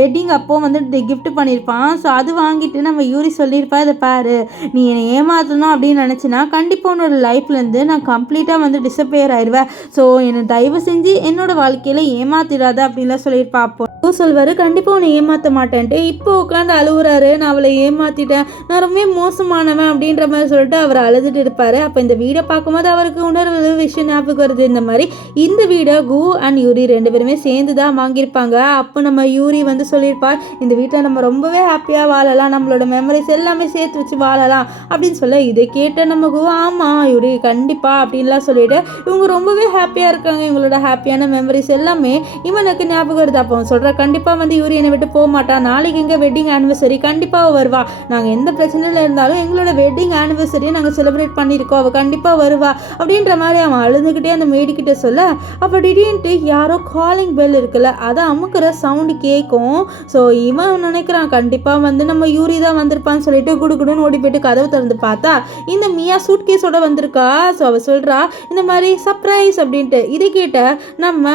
வெட்டிங் அப்போ வந்து கிஃப்ட் பண்ணியிருப்பான். ஸோ அது வாங்கிட்டு நம்ம யூரி சொல்லியிருப்பா, இதை பாரு, நீ என்னை ஏமாற்றணும் அப்படின்னு நினச்சினா கண்டிப்பாக உன்னோட லைஃப்லேருந்து நான் கம்ப்ளீட்டாக வந்து டிஸப்பியர் ஆயிடுவேன், ஸோ என்னை தயவு செஞ்சு என்னோட வாழ்க்கையில் ஏமாத்திடாத அப்படின்லாம் சொல்லியிருப்பா. அப்போ சொல்வார், கண்டிப்பாக உன்னை ஏமாற்ற மாட்டேன்ட்டு. இப்போ உட்காந்து அழுகுறாரு, நான் அவளை ஏமாற்றிட்டேன், நான் ரொம்ப மோசமானவன் அப்படின்ற மாதிரி சொல்லிட்டு அவர் அழுதுட்டு இருப்பார். அப்போ இந்த வீடை பார்க்கும்போது அவருக்கு உணர்வு விஷயம் ஞாபகம் வருது. இந்த மாதிரி இந்த வீடை அண்ட் யூரி ரெண்டு பேருமே சேர்ந்து தான் வாங்கியிருப்பாங்க. அப்போ நம்ம யூரி வந்து சொல்லியிருப்பார், இந்த வீட்டில் நம்ம ரொம்பவே ஹாப்பியாக வாழலாம், நம்மளோட மெமரிஸ் எல்லாமே சேர்த்து வச்சு வாழலாம் அப்படின்னு சொல்ல. இதை கேட்ட நம்ம ஆமாம் யூரி கண்டிப்பாக அப்படின்லாம் சொல்லிட்டு இவங்க ரொம்பவே ஹாப்பியாக இருக்காங்க, இவங்களோட ஹாப்பியான மெமரிஸ் எல்லாமே இவனுக்கு ஞாபகம் வருது. அப்போ அவன் சொல்கிற, கண்டிப்பாக வந்து யூரி என்னை விட்டு போக மாட்டான், நாளைக்கு எங்கள் வெட்டிங் ஆனிவர்சரி கண்டிப்பாக வருவா, நாங்கள் எந்த பிரச்சனையில் இருந்தாலும் எங்களோட வெட்டிங் ஆனிவர்சரியை நாங்கள் செலிப்ரேட் பண்ணியிருக்கோம், அவள் கண்டிப்பாக வருவா அப்படின்ற மாதிரி அவன் அழுதுகிட்டே அந்த மேடிக்கிட்ட சொல்ல. அப்போ திடீர்னு யாரோ காலிங் பெல் இருக்குல்ல, அதை அமுக்கிற சவுண்டு கேட்கும். ஸோ இவன் நினைக்கிறான் கண்டிப்பாக வந்து நம்ம யூரி தான் வந்திருப்பான்னு சொல்லிட்டு குடுக்குடுன்னு ஓடி போயிட்டு கதவு திறந்து பார்த்தா இந்த மியா சூட் கேஸோட வந்திருக்கா. ஸோ அவள் சொல்கிறா, இந்த மாதிரி சர்ப்ரைஸ் அப்படின்ட்டு. இதை கேட்ட நம்ம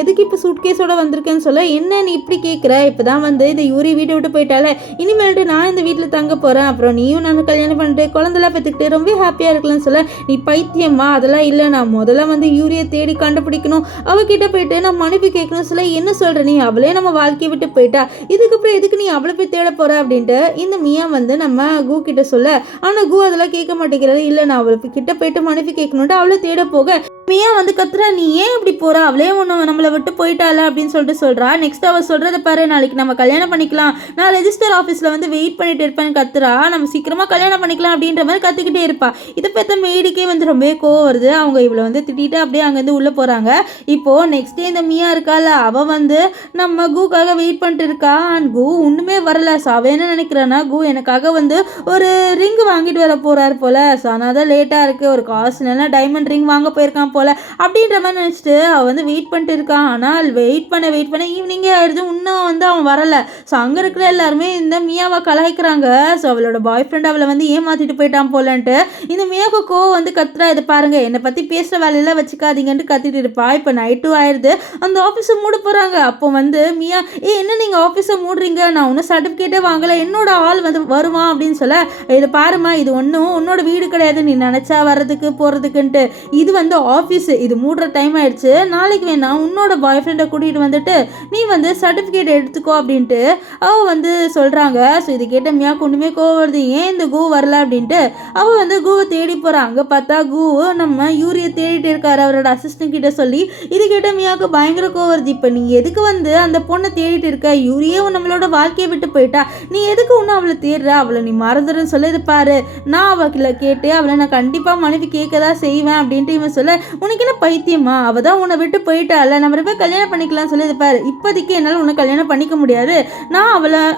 எதுக்கு இப்போ சூட் கேஸோட வந்திருக்கேன்னு சொல்ல. என்ன நீ இப்படி கேட்குற, இப்போ தான் வந்து இந்த யூரி வீட்டை விட்டு போயிட்டால, இனிமேல்ட்டு நான் இந்த வீட்டில் தங்க போகிறேன், அப்புறம் நீயும் நான் கல்யாணம் பண்ணிட்டு குழந்தைலாம் பெற்றுக்கிட்டு ரொம்ப ஹாப்பியாக இருக்கலாம்னு சொல்ல. நீ பைத்தியம்மா, அதெல்லாம் இல்லை, நான் முதல்ல வந்து யூரியை தேடி கண்டுபிடிக்கணும், அவகிட்ட போயிட்டு நான் மன்னிப்பு கேட்கணும் சொல்ல. என்ன சொல்கிற நீ, அவளே நம்ம வாழ்க்கையை விட்டு போயிட்டா, இதுக்கப்புறம் எதுக்கு நீ அவளை போய் தேட போகிற அப்படின்ட்டு இந்த மியா வந்து நம்ம கிட்ட சொல்ல. ஆனால் அதெல்லாம் கேட்க மாட்டேங்கிறாரு. இல்லை நான் அவளுக்கு கிட்ட போயிட்டு மன்னிப்பு கேட்கணுன்ட்டு அவளை தேட போக இப்போ ஏன் வந்து கத்துறா, நீ ஏன் இப்படி போகிறா, அவளே ஒன்று நம்மளை விட்டு போயிட்டால அப்படின்னு சொல்கிறா. நெக்ஸ்ட் அவள் சொல்கிறத பாரு, நாளைக்கு நம்ம கல்யாணம் பண்ணிக்கலாம், நான் ரெஜிஸ்டர் ஆஃபீஸில் வந்து வெயிட் பண்ணிட்டு இருப்பேன்னு கத்துறா. நம்ம சீக்கிரமாக கல்யாணம் பண்ணிக்கலாம் அப்படின்ற மாதிரி கற்றுக்கிட்டே இருப்பா. இதை பார்த்த மெய்டுக்கே வந்து ரொம்ப கோவம் வருது. அவங்க இவளை வந்து திட்டிட்டு அப்படியே அங்கேருந்து உள்ளே போகிறாங்க. இப்போது நெக்ஸ்ட் டே இந்த மியா இருக்கால, அவள் வந்து நம்ம கூக்காக வெயிட் பண்ணிட்டு இருக்கா. அண்ட் கூ ஒன்றுமே வரல. ஸோ அவள் என்ன நினைக்கிறான்னா, கூ எனக்காக வந்து ஒரு ரிங் வாங்கிட்டு வர போகிறார் போல், ஸோ அதனால தான் லேட்டாக இருக்குது, ஒரு காசுனா டைமண்ட் ரிங் வாங்க போயிருக்கான் போல் அப்படின்ற மாதிரி நினச்சிட்டு அவள் வந்து வெயிட் பண்ணிட்டு இருக்கான். ஆனால் வெயிட் பண்ண ஈவினிங்கே ஆயிடுது, இன்னும் வந்து அவன் வரலை. ஸோ அங்கே இருக்கிற எல்லாருமே இந்த மியாவை கலாய்க்கிறாங்க. ஸோ அவளோட பாய் ஃப்ரெண்ட் அவளை வந்து ஏமாற்றிட்டு போயிட்டான் போலன்ட்டு இந்த மியாவுக்கு கோவம் வந்து கத்துறா. இதை பாருங்க, என்னை பற்றி பேசுகிற வேலையெல்லாம் வச்சுக்காதீங்கன்ட்டு கத்திட்டு இருப்பா. இப்போ நைட்டும் ஆயிடுது, அந்த ஆஃபீஸை மூட போகிறாங்க. அப்போ வந்து மியா, என்ன நீங்கள் ஆஃபீஸை மூடுறீங்க, நான் ஒன்றும் சர்டிஃபிகேட்டே வாங்கலை, என்னோட ஆள் வந்து வருவான் அப்படின்னு சொல்ல, இதை பாருமா, இது ஒன்றும் உன்னோட வீடு கிடையாது, நீ நினச்சா வர்றதுக்கு போகிறதுக்குன்ட்டு, இது வந்து ஆஃபீஸு, இது மூடுற டைம் ஆயிடுச்சு, நாளைக்கு வேணா உன்னோட பாய் ஃப்ரெண்டை கூட்டிகிட்டு வந்துட்டு நீ வந்து சர்டிஃபிகேட் எடுத்துக்கோ அப்படின்ட்டு அவள் வந்து சொல்கிறாங்க. ஸோ இது கேட்ட மியாவுக்கு ஒன்றுமே கோவம் வருது, ஏன் இந்த கூ வரல அப்படின்ட்டு அவள் வந்து கூவை தேடி போகிறான். அங்கே பார்த்தா கூ நம்ம யூரியை தேடிட்டு இருக்காரு அவரோட அசிஸ்டன்ட் கிட்ட சொல்லி. இது கேட்ட மியாவுக்கு பயங்கர கோவம் வருது. இப்போ நீ எதுக்கு வந்து அந்த பொண்ணை தேடிட்டு இருக்க, யூரியே நம்மளோட வாழ்க்கையை விட்டு போயிட்டா, நீ எதுக்கு ஒன்றும் அவளை தேடுற, அவளை நீ மறந்துடுன்னு சொல்ல, இது பாரு, நான் அவளை கேட்டு அவளை நான் கண்டிப்பாக மனைவி கேட்க தான் செய்வேன் அப்படின்ட்டு இவன் சொல்ல, உனக்கு என்ன பைத்தியமா, அவள் தான் உன்னை விட்டு போயிட்டால, நம்ம போய் கல்யாணம் பண்ணிக்கலாம் சொல்லி, இது பாரு, இப்போதைக்கு என்னால் உன்னை கல்யாணம் பண்ணிக்க முடியாது, நான்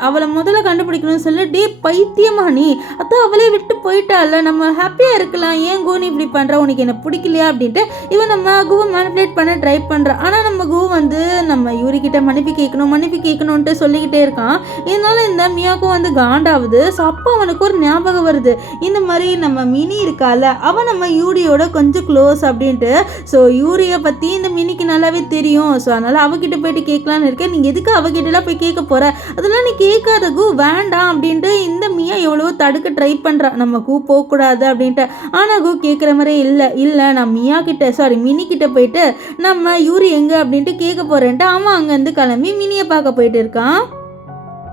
அவளை முதல்ல கண்டுபிடிக்கணும்னு சொல்லி, டே பைத்தியமா நீ, அதான் அவளே விட்டு போயிட்டால, நம்ம ஹாப்பியாக இருக்கலாம், ஏன் கூ நீ இப்படி பண்ணுற, உனக்கு என்ன பிடிக்கலையா அப்படின்ட்டு இவன் நம்ம கூவை மேனிபுலேட் பண்ண ட்ரை பண்ணுறான். ஆனால் நம்ம கூ வந்து நம்ம யூரிக்கிட்ட மன்னிப்பு கேட்கணும்ன்ட்டு சொல்லிக்கிட்டே இருக்கான். இதனால இந்த மியாவுக்கும் வந்து காண்டாகுது. ஸோ அப்போ அவனுக்கு ஒரு ஞாபகம் வருது, இந்த மாதிரி நம்ம மினி இருக்கால, அவன் நம்ம யூரியோட கொஞ்சம் க்ளோஸ் அப்படின்ட்டு. ஸோ யூரியை பற்றி இந்த மினிக்கு நல்லாவே தெரியும். ஸோ அதனால் அவகிட்ட போயிட்டு கேட்கலான்னு இருக்கேன். நீங்கள் எதுக்கு அவகிட்டலாம் போய் கேட்க போகிற, அதெல்லாம் நீ கேட்காத கூ, வேண்டாம் அப்படின்ட்டு இந்த மியா எவ்வளவோ தடுக்க ட்ரை பண்ணுறான், நம்ம கூ போகக்கூடாது அப்படின்ட்டு. ஆனால் கூ கேட்குற மாதிரி இல்லை நான் மினி கிட்ட போயிட்டு நம்ம யூரி எங்கே அப்படின்ட்டு கேட்க போகிறேன்ட்டு அவன் அங்கேருந்து கிளம்பி மினியை பார்க்க போயிட்டு இருக்கான்.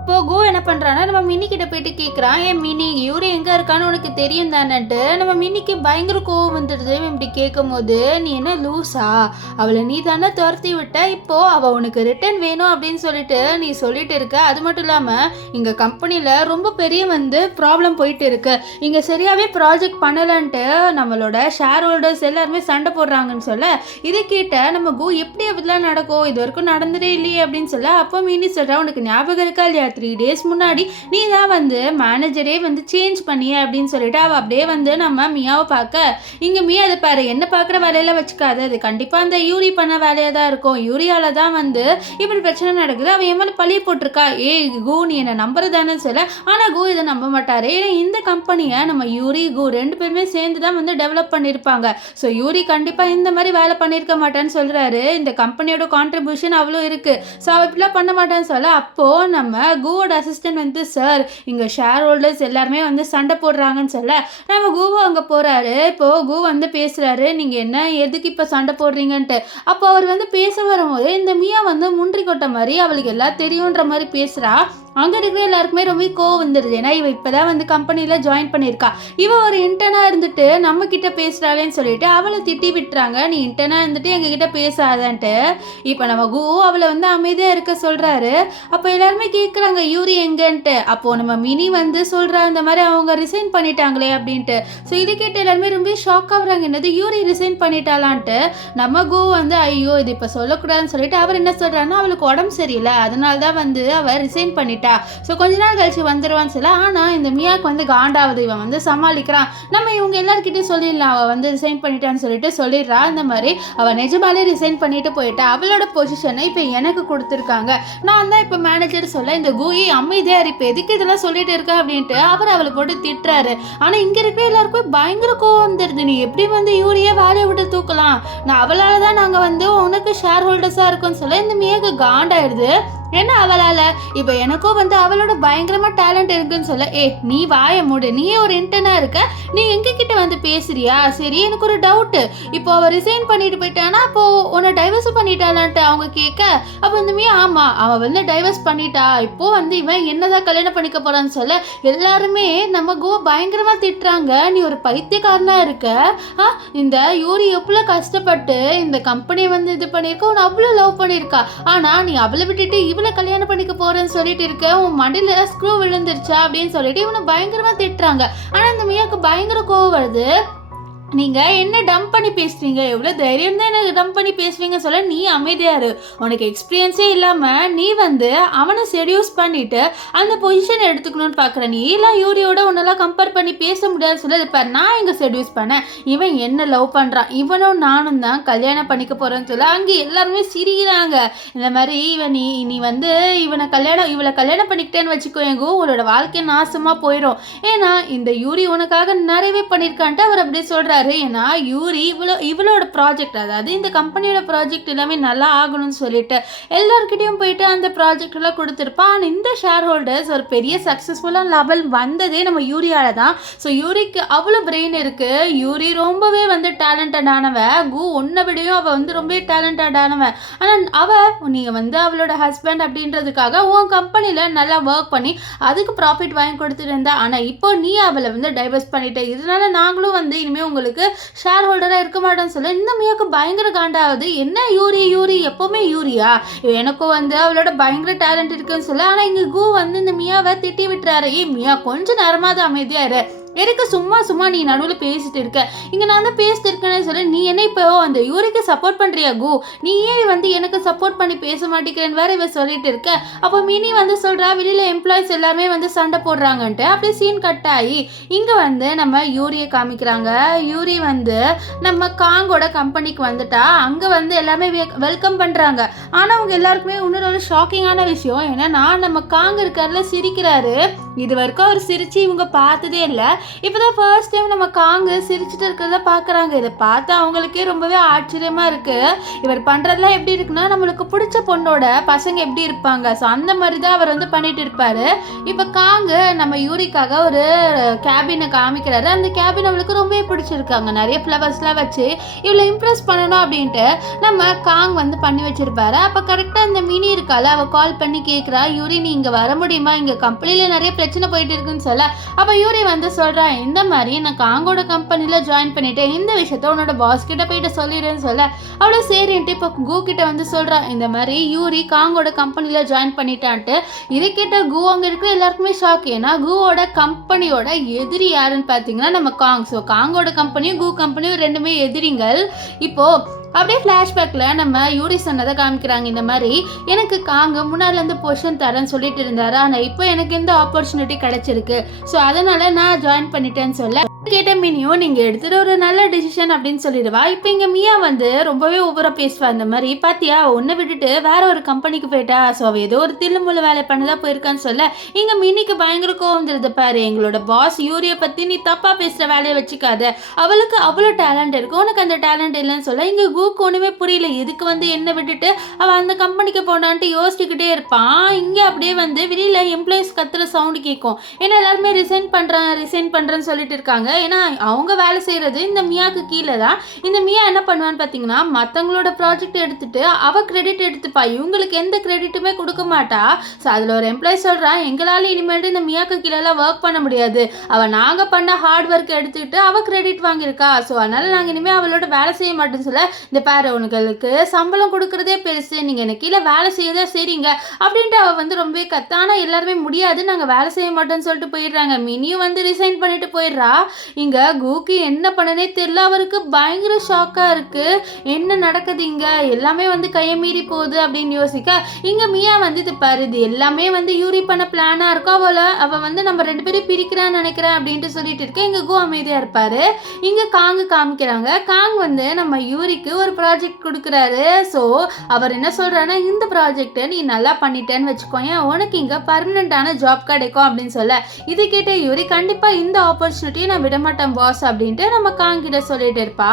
இப்போ கோ என்ன பண்ணுறான்னா, நம்ம மினி கிட்ட போயிட்டு கேட்குறான், ஏன் மினி யூரி எங்கே இருக்கான்னு உனக்கு தெரியும் தானேன்ட்டு. நம்ம மினிக்கு பயங்கர கோவம் வந்துடுது இப்படி கேட்கும் போது, நீ என்ன லூஸா, அவளை நீ தானே துரத்தி விட்ட, இப்போது அவள் உனக்கு ரிட்டர்ன் வேணும் அப்படின்னு சொல்லிட்டு நீ சொல்லிட்டு இருக்க. அது மட்டும் இல்லாமல் இங்கே கம்பெனியில் ரொம்ப பெரிய வந்து ப்ராப்ளம் போயிட்டு இருக்கு, இங்கே சரியாகவே ப்ராஜெக்ட் பண்ணலான்ட்டு நம்மளோட ஷேர் ஹோல்டர்ஸ் எல்லாருமே சண்டை போடுறாங்கன்னு சொல்ல, இதை கேட்ட நம்ம கோ எப்படி அப்படிலாம் நடக்கும், இது வரைக்கும் நடந்துட்டே இல்லையே அப்படின்னு சொல்ல, அப்போ மினி சொல்கிறா, உனக்கு ஞாபகம் இருக்கா இல்லையா, 3 days முன்னாடி நீ தான் வந்து மேனேஜரே வந்து சேஞ்ச் பண்ணிய அப்படின்னு சொல்லிட்டு அவள் அப்படியே வந்து நம்ம மியாவை பார்க்க, இங்கே மியா அதை பாரு, என்ன பார்க்குற வேலையில வச்சுக்காது, அது கண்டிப்பாக அந்த யூரி பண்ண வேலையாக தான் இருக்கும், யூரியால தான் வந்து இப்படி பிரச்சனை நடக்குது, அவன் என் மேலே பழிய போட்டிருக்கா, கோ நீ என்னை நம்புறதானு சொல்ல. ஆனால் கோ இதை நம்ப மாட்டாரு, ஏன்னா இந்த கம்பெனியை நம்ம யூரி கோ 2 பேருமே சேர்ந்து தான் வந்து டெவலப் பண்ணியிருப்பாங்க. ஸோ யூரி கண்டிப்பாக இந்த மாதிரி வேலை பண்ணியிருக்க மாட்டேன்னு சொல்கிறாரு, இந்த கம்பெனியோட கான்ட்ரிபியூஷன் அவ்வளோ இருக்குது, ஸோ அவள் இப்படிலாம் பண்ண மாட்டேன்னு சொல்ல. அப்போது நம்ம கூவோட அசிஸ்டன்ட் வந்து, சார் இங்கே ஷேர் ஹோல்டர்ஸ் எல்லாருமே வந்து சண்டை போடுறாங்கன்னு சொல்ல, நம்ம கூவோ அங்கே போகிறாரு. இப்போது கூ வந்து பேசுகிறாரு, நீங்கள் என்ன எதுக்கு இப்போ சண்டை போடுறீங்கன்ட்டு. அப்போ அவர் வந்து பேச வரும்போது இந்த மியா வந்து முன்றி கொட்ட மாதிரி அவளுக்கு எல்லாம் தெரியுன்ற மாதிரி பேசுகிறா. அங்கே இருக்கிற எல்லாருக்குமே ரொம்ப கோவம் வந்துடுது, ஏன்னா இவ இப்போ தான் வந்து கம்பெனியில் ஜாயின் பண்ணியிருக்கா, இவ ஒரு இன்டர்னாக இருந்துட்டு நம்ம கிட்ட பேசுகிறாளேன்னு சொல்லிட்டு அவளை திட்டி விட்டுறாங்க, நீ இன்டர்னாக இருந்துட்டு எங்ககிட்ட பேசாதன்ட்டு. இப்போ நம்ம கூ அவளை வந்து அமைதியாக இருக்க சொல்கிறாரு. அப்போ எல்லாருமே கேட்குறாங்க யூரி எங்கன்ட்டு. அப்போது நம்ம மினி வந்து சொல்கிறா, இந்த மாதிரி அவங்க ரிசைன் பண்ணிட்டாங்களே அப்படின்ட்டு. ஸோ இது கேட்டு எல்லாருமே ரொம்ப ஷாக் ஆகுறாங்க, என்னது யூரி ரிசைன் பண்ணிட்டாலான்ட்டு. நம்ம கூ வந்து ஐயோ இது இப்போ சொல்லக்கூடாதுன்னு சொல்லிட்டு அவர் என்ன சொல்கிறாருன்னா, அவளுக்கு உடம்பு சரியில்லை, அதனால தான் வந்து அவள் ரிசைன் பண்ணிட்டா, ஸோ கொஞ்ச நாள் கழிச்சு வந்துடுவான்னு சொல்ல. ஆனால் இந்த மியாவுக்கு வந்து காண்டாவது, இவன் வந்து சமாளிக்கிறான், நம்ம இவங்க எல்லாருக்கிட்டையும் சொல்லிடலாம் அவள் வந்து ரிசைன் பண்ணிட்டான்னு சொல்லிட்டு சொல்லிடுறா. இந்த மாதிரி அவள் நிஜமாலே ரிசைன் பண்ணிட்டு போயிட்டா, அவளோட பொசிஷனை இப்போ எனக்கு கொடுத்துருக்காங்க, நான் தான் இப்போ மேனேஜர் சொல்ல. இந்த கூயி அமைதியாக இருப்ப, எதுக்கு இதெல்லாம் சொல்லிட்டு இருக்க அப்படின்ட்டு அவர் அவளை போட்டு திட்டுறாரு. ஆனால் இங்கே இருக்கிற எல்லாருக்கும் பயங்கர கோவம் வந்துடுது, நீ எப்படி வந்து யூரியா வேலையை விட்டு தூக்கலாம், நான் அவளால் தான் நாங்கள் வந்து உனக்கு ஷேர் ஹோல்டர்ஸாக இருக்கோன்னு சொல்ல. இந்த மியாவுக்கு காண்டாயிடுது. ஏன்னா அவளால் இப்போ எனக்கும் வந்து அவளோட பயங்கரமாக டேலண்ட் இருக்குன்னு சொல்ல, நீ வாய மூடு, நீயே ஒரு இன்டர்னாக இருக்க, நீ எங்ககிட்ட வந்து பேசுறியா? சரி, எனக்கு ஒரு டவுட்டு, இப்போ அவள் ரிசைன் பண்ணிட்டு போயிட்டானா, அப்போ உன்னை டைவர்ஸ் பண்ணிட்டாளான்ட்டு அவங்க கேட்க, அப்போ இந்தமே ஆமாம் அவள் வந்து டைவர்ஸ் பண்ணிட்டா, இப்போ வந்து இவன் என்னதான் கல்யாணம் பண்ணிக்க போறான்னு சொல்ல, எல்லாருமே நம்ம கோ பயங்கரமாக திட்டுறாங்க. நீ ஒரு பைத்தியக்காரனா இருக்க, இந்த யூரி எவ்வளோ கஷ்டப்பட்டு இந்த கம்பெனியை வந்து இது பண்ணியிருக்க, உன்னை அவ்வளோ லவ் பண்ணியிருக்கா, ஆனால் நீ அவளை விட்டுட்டு இவளை கல்யாணம் பண்ணிக்க போறேன்னு சொல்லிட்டு இருக்க, உன் மடியில ஸ்க்ரூ விழுந்துருச்சா அப்படின்னு சொல்லிட்டு இவனை பயங்கரமா திட்டுறாங்க. ஆனா இந்த மியாக்கு பயங்கர கோவம் வருது. நீங்கள் என்ன டம்ப் பண்ணி பேசுறீங்க, எவ்வளோ தைரியம் தான் எனக்கு டம்ப் பண்ணி பேசுவீங்க சொல்ல, நீ அமைதியாரு, உனக்கு எக்ஸ்பீரியன்ஸே இல்லாமல் நீ வந்து அவனை செடியூஸ் பண்ணிட்டு அந்த பொசிஷனை எடுத்துக்கணும்னு பார்க்குற, நீ எல்லாம் யூரியோட உன்னெல்லாம் கம்பேர் பண்ணி பேச முடியாது சொல்ல. இப்போ நான் எங்கே செடியூஸ் பண்ணேன், இவன் என்ன லவ் பண்ணுறான், இவனும் நானும் தான் கல்யாணம் பண்ணிக்க போகிறேன்னு சொல்ல அங்கே எல்லாருமே சிரிக்கிறாங்க. இந்த மாதிரி இவன் நீ வந்து இவளை கல்யாணம் பண்ணிக்கிட்டேன்னு வச்சுக்கோ, எங்கோ உன்னோட வாழ்க்கை நாசமாக போயிடும், ஏன்னா இந்த யூரி உனக்காக நிறையவே பண்ணியிருக்கான்ட்டு அவர் அப்படியே சொல்கிறார். ஏன்னா யூரி இவளோட ப்ராஜெக்ட், அதாவது இந்த கம்பெனியோட ப்ராஜெக்ட் எல்லாமே நல்லா ஆகணும்னு சொல்லிட்டு எல்லார்கிட்டையும் போயிட்டு அந்த ப்ராஜெக்ட் எல்லாம் கொடுத்துருப்பா. ஆனால் இந்த ஷேர் ஹோல்டர்ஸ் ஒரு பெரிய சக்ஸஸ்ஃபுல்லான லெவல் வந்ததே நம்ம யூரியால தான். ஸோ யூரிக்கு அவ்வளோ பிரெயின் இருக்கு, யூரி ரொம்பவே வந்து டேலண்டடானவ, ஒன்றை விடையும் அவள் வந்து ரொம்ப டேலண்டடானவ. ஆனால் நீங்கள் வந்து அவளோட ஹஸ்பண்ட் அப்படின்றதுக்காக உன் கம்பெனியில் நல்லா ஒர்க் பண்ணி அதுக்கு ப்ராஃபிட் வாங்கி கொடுத்துட்டு இருந்தா. ஆனால் இப்போ நீ அவளை வந்து டைவர்ஸ் பண்ணிட்ட, இதனால நாங்களும் வந்து இனிமேல் உங்களுக்கு ஷேர் ஹோல்டராக இருக்க மாட்டேன்னு சொல்ல இந்த மியாவுக்கு பயங்கர காண்டாகுது. என்ன யூரி எப்போவுமே யூரியா, எனக்கும் வந்து அவளோட பயங்கர டேலண்ட் இருக்குன்னு சொல்ல. ஆனால் இங்கே கு வந்து இந்த மியாவை திட்டி விட்டுறாரு. மியா கொஞ்சம் நேரமாவது அமைதியா இரு, எதுக்கு சும்மா நீ நடுவில் பேசிட்டு இருக்க, இங்கே நான் தான் பேசிட்டு இருக்கேன்னு சொல்லி நீ என்ன இப்போ அந்த யூரிக்கு சப்போர்ட் பண்ணுறியா கு, நீ ஏன் வந்து எனக்கு சப்போர்ட் பண்ணி பேச மாட்டேங்கிறேன்னு வேற இவ சொல்லிட்டு இருக்க. அப்போ மினி வந்து சொல்கிறா வெளியில் எம்ப்ளாயிஸ் எல்லாருமே வந்து சண்டை போடுறாங்கன்ட்டு. அப்படியே சீன் கட் ஆகி இங்கே வந்து நம்ம யூரியை காமிக்கிறாங்க. யூரி வந்து நம்ம காங்கோட கம்பெனிக்கு வந்துட்டா, அங்கே வந்து எல்லாமே வெல்கம் பண்ணுறாங்க. ஆனால் அவங்க எல்லாருக்குமே இன்னொரு ஷாக்கிங்கான விஷயம் என்னன்னா, நம்ம காங்க இருக்காருல சிரிக்கிறாரு, இது வரைக்கும் அவர் சிரிச்சு இவங்க பார்த்ததே இல்லை, இப்போதான் ஃபர்ஸ்ட் டைம் நம்ம காங்கு சிரிச்சுட்டு இருக்கிறத பார்க்குறாங்க. இதை பார்த்து அவங்களுக்கே ரொம்பவே ஆச்சரியமா இருக்கு. இவர் பண்ணுறதுலாம் எப்படி இருக்குன்னா, நம்மளுக்கு பிடிச்ச பொண்ணோட பசங்க எப்படி இருப்பாங்க, ஸோ அந்த மாதிரி தான் அவர் வந்து பண்ணிட்டு இருப்பாரு. இப்போ காங்கு நம்ம யூரிக்காக ஒரு கேபினை காமிக்கிறாரு. அந்த கேபின் அவளுக்கு ரொம்பவே பிடிச்சிருக்காங்க, நிறைய ஃப்ளவர்ஸ்லாம் வச்சு இவ்வளோ இம்ப்ரெஸ் பண்ணணும் அப்படின்ட்டு நம்ம காங் வந்து பண்ணி வச்சிருப்பாரு. அப்போ கரெக்டாக இந்த மினி இருக்கால, அவள் கால் பண்ணி கேட்குறா, யூரி நீ இங்கே வர முடியுமா, இங்கே கம்பெனியில் நிறைய பிரச்சனை போயிட்டு இருக்குன்னு சொல்ல. அப்போ யூரி வந்து சொல்கிறேன், இந்த மாதிரி நான் காங்கோட கம்பெனியில் ஜாயின் பண்ணிட்டேன், இந்த விஷயத்த உன்னோட பாஸ் கிட்ட போயிட்டு சொல்லிடுறேன்னு சொல்ல. அவ்வளோ சரின்ட்டு இப்போ கு கிட்ட வந்து சொல்கிறான், இந்த மாதிரி யூரி காங்கோட கம்பெனியில் ஜாயின் பண்ணிட்டான்ட்டு. இதை கேட்ட கு அங்கே இருக்கிற எல்லாருக்குமே ஷாக். ஏன்னா குவோட கம்பெனியோட எதிரி யாருன்னு பார்த்தீங்கன்னா நம்ம காங். ஸோ காங்கோட கம்பெனியும் கு கம்பெனியும் ரெண்டுமே எதிரிங்கள். இப்போது அப்படியே ஃப்ளாஷ்பேக்கில் நம்ம யூரி சொன்னதை காமிக்கிறாங்க. இந்த மாதிரி எனக்கு காங்க முன்னாடிலேருந்து பொசிஷன் தரேன்னு சொல்லிட்டு இருந்தாரு, ஆனால் இப்போ எனக்கு எந்த ஆப்பர்ச்சுனிட்டி கிடைச்சிருக்கு, ஸோ அதனால் நான் ஜாயின் பண்ணிட்டேன்னு சொல்ல கேட்ட மினியும் நீங்கள் எடுத்துகிற ஒரு நல்ல டிசிஷன் அப்படின்னு சொல்லிடுவா. இப்போ இங்கே மியா வந்து ரொம்பவே ஓவராக பேசுவா. இந்த மாதிரி பார்த்தியா ஒன்றை விட்டுட்டு வேற ஒரு கம்பெனிக்கு போயிட்டா, ஸோ அவள் ஏதோ ஒரு தில்லுமுள்ள வேலை பண்ணதான் போயிருக்கான்னு சொல்ல இங்கே மினிக்கு பயங்கர கோவம் வந்துருது. பாரு, எங்களோட பாஸ் யூரியை பற்றி நீ தப்பாக பேசுகிற வேலையை வச்சுக்காத, அவளுக்கு அவ்வளோ டேலண்ட் இருக்குது, உனக்கு அந்த டேலண்ட் இல்லைன்னு சொல்ல. இங்கே கூக்கு ஒன்றுமே புரியல, எதுக்கு வந்து என்ன விட்டுட்டு அவள் அந்த கம்பெனிக்கு போனான்ட்டு யோசிச்சுக்கிட்டே இருப்பான். இங்கே அப்படியே வந்து வெளியில் எம்ப்ளாயிஸ் கத்துற சவுண்டு கேட்கும். ஏன்னா எல்லாருமே ரிசைன் பண்ணுறேன்னு சொல்லிட்டு இருக்காங்க. ஏன்னா அவங்க வேலை செய்கிறது இந்த மியாவுக்கு கீழே தான். இந்த மியா என்ன பண்ணுவான்னு பார்த்தீங்கன்னா, மற்றவங்களோட ப்ராஜெக்ட் எடுத்துட்டு அவள் கிரெடிட் எடுத்துப்பா, இவங்களுக்கு எந்த கிரெடிட்டுமே கொடுக்க மாட்டா. ஸோ அதில் ஒரு எம்ப்ளாயி சொல்கிறான், எங்களால் இனிமேட்டு இந்த மியாவுக்கு கீழெல்லாம் ஒர்க் பண்ண முடியாது, அவள் நாங்கள் பண்ண ஹார்ட் ஒர்க் எடுத்துக்கிட்டு அவள் கிரெடிட் வாங்கியிருக்கா, ஸோ அதனால் நாங்கள் இனிமேல் அவளோட வேலை செய்ய மாட்டேன்னு சொல்ல. இந்த பேர் உங்களுக்கு சம்பளம் கொடுக்குறதே பெருசு, நீங்கள் எனக்கு கீழே வேலை செய்யதா சரிங்க அப்படின்ட்டு அவள் வந்து ரொம்பவே கத்தானா. எல்லாருமே முடியாது, நாங்கள் வேலை செய்ய மாட்டோம்னு சொல்லிட்டு போயிடுறாங்க. மினியும் வந்து ரிசைன் பண்ணிட்டு போயிடுறா. இங்கே கூக்கி என்ன பண்ணனே தெரியல, அவருக்கு பயங்கர ஷாக்காக இருக்குது, என்ன நடக்குது இங்கே, எல்லாமே வந்து கையை மீறி போகுது அப்படின்னு யோசிக்க. இங்கே மியா வந்து இது பாரு, இது எல்லாமே வந்து யூரி பண்ண பிளானாக இருக்கும், அவள் வந்து நம்ம ரெண்டு பேரும் பிரிக்கிறான்னு நினைக்கிறேன் அப்படின்ட்டு சொல்லிட்டு இருக்கேன். இங்கே கு அமைதியாக இருப்பார். இங்கே காங்கு காமிக்கிறாங்க. காங் வந்து நம்ம யூரிக்கு ஒரு ப்ராஜெக்ட் கொடுக்குறாரு. ஸோ அவர் என்ன சொல்கிறாருன்னா, இந்த ப்ராஜெக்டை நீ நல்லா பண்ணிட்டேன்னு வச்சுக்கோங்க, உனக்கு இங்கே பர்மனெண்ட்டான ஜாப் கிடைக்கும் அப்படின்னு சொல்ல, இது கேட்ட யூரி கண்டிப்பாக இந்த ஆப்பர்ச்சுனிட்டியை நான் விடமாட்டேன் பாஸ் அப்படின்ட்டு நம்ம காங் கிட்ட சொல்லிட்டு இருப்பா.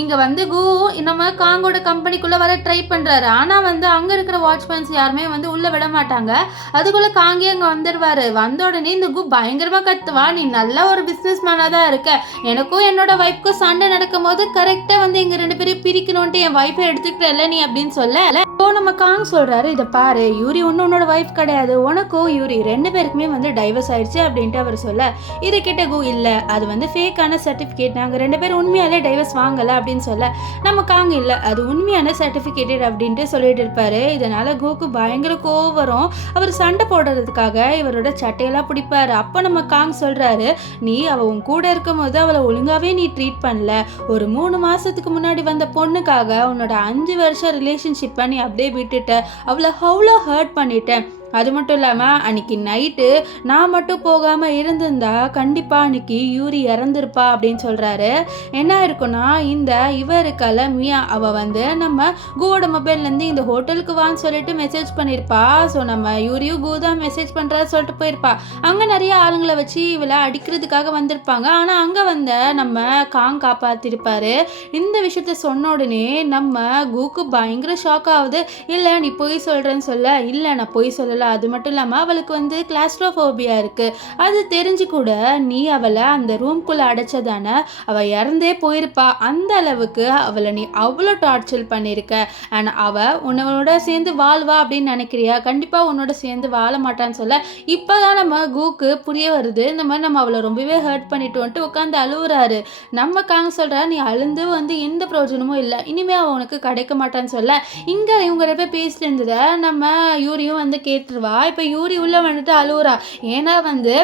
இங்கே வந்து கு நம்ம காங்கோட கம்பெனிக்குள்ளே வர ட்ரை பண்ணுறாரு. ஆனால் வந்து அங்கே இருக்கிற வாட்ச்மேன்ஸ் யாருமே வந்து உள்ளே விட மாட்டாங்க. அதுக்குள்ளே காங்கே அங்கே வந்துடுவார். வந்த உடனே இந்த கு பயங்கரமாக கத்துவா, நீ நல்ல ஒரு பிஸ்னஸ் மேனாக தான் இருக்க, எனக்கும் என்னோட ஒய்ஃப்க்கும் சண்டை நடக்கும் போது கரெக்டாக வந்து எங்கள் 2 பேரையும் பிரிக்கணும்ட்டு என் ஒய்ஃபை எடுத்துக்கிட்டல நீ அப்படின்னு சொல்ல, இப்போ நம்ம காங் சொல்கிறாரு, இதை பாரு யூரி ஒன்றும் உன்னோட ஒய்ஃப் கிடையாது, உனக்கும் யூரி 2 பேருக்குமே வந்து டைவர்ஸ் ஆயிடுச்சு அப்படின்ட்டு அவர் சொல்ல, இதை கேட்ட கு இல்லை அது வந்து ஃபேக்கான சர்டிஃபிகேட், நாங்கள் 2 பேரும் உண்மையாலே டைவர்ஸ் வாங்கலை அப்படின்னு சொல்ல, நம்ம காங் இல்லை அது உண்மையான சர்டிஃபிகேட்டட் அப்படின்ட்டு சொல்லிட்டு இருப்பாரு. இதனால குக்கு பயங்கர கோவம் வரும். அவர் சண்டை போடுறதுக்காக இவரோட சட்டையெல்லாம் பிடிப்பாரு. அப்போ நம்ம காங் சொல்கிறாரு, நீ அவள் உன் கூட இருக்கும் போது அவளை ஒழுங்காகவே நீ ட்ரீட் பண்ணல, ஒரு 3 மாதத்துக்கு முன்னாடி வந்த பொண்ணுக்காக உன்னோட 5 வருஷம் ரிலேஷன்ஷிப்பை நீ அப்படியே விட்டுட்ட, அவளை அவ்வளோ ஹர்ட் பண்ணிட்டேன். அது மட்டும் இல்லாமல் அன்றைக்கி நைட்டு நான் மட்டும் போகாமல் இருந்திருந்தா கண்டிப்பாக அன்றைக்கி யூரி இறந்துருப்பா அப்படின்னு சொல்கிறாரு. என்ன இருக்குன்னா, இந்த இவருக்கால மியா அவள் வந்து நம்ம குவோட மொபைல்லேருந்து இந்த ஹோட்டலுக்கு வான்னு சொல்லிட்டு மெசேஜ் பண்ணியிருப்பா. ஸோ நம்ம யூரியும் கு தான் மெசேஜ் பண்ணுறா சொல்லிட்டு போயிருப்பா. அங்கே நிறைய ஆளுங்களை வச்சு இவளை அடிக்கிறதுக்காக வந்திருப்பாங்க. ஆனால் அங்கே வந்த நம்ம காங் காப்பாற்றிருப்பாரு. இந்த விஷயத்த சொன்ன உடனே நம்ம குக்கு பயங்கர ஷாக் ஆகுது. இல்லை நீ பொய் சொல்கிறேன்னு சொல்ல, இல்லை நான் பொய் சொல்லலை, அது மட்டும் இல்லாமல் அவளுக்கு வந்து கிளாஸ்ட்ரோஃபோபியா இருக்குது, அது தெரிஞ்சு கூட நீ அவளை அந்த ரூம்குள்ளே அடைச்சதானே, அவள் இறந்தே போயிருப்பா, அந்த அளவுக்கு அவளை நீ அவ்வளோ டார்ச்சர் பண்ணியிருக்க, அண்ட் அவள் உன்னோட சேர்ந்து வாழ்வா அப்படின்னு நினைக்கிறியா, கண்டிப்பாக உன்னோட சேர்ந்து வாழ மாட்டான்னு சொல்ல, இப்போ தான் நம்ம குக்கு புரிய வருது, இந்த மாதிரி நம்ம அவளை ரொம்பவே ஹர்ட் பண்ணிட்டோன்ட்டு உட்காந்து அழுவுறாரு. நம்ம காங்க சொல்கிறா, நீ அழுந்து வந்து எந்த பிரயோஜனமும் இல்லை, இனிமேல் அவன் உனக்கு கிடைக்க மாட்டான்னு சொல்ல, இங்கே இவங்க 2 பேர் பேசிட்டு இருந்ததை நம்ம யூரியும் வந்து கேட்டுருவா. இப்போ யூரி உள்ள வந்துட்டு அழுவுறா. ஏன்னா வந்து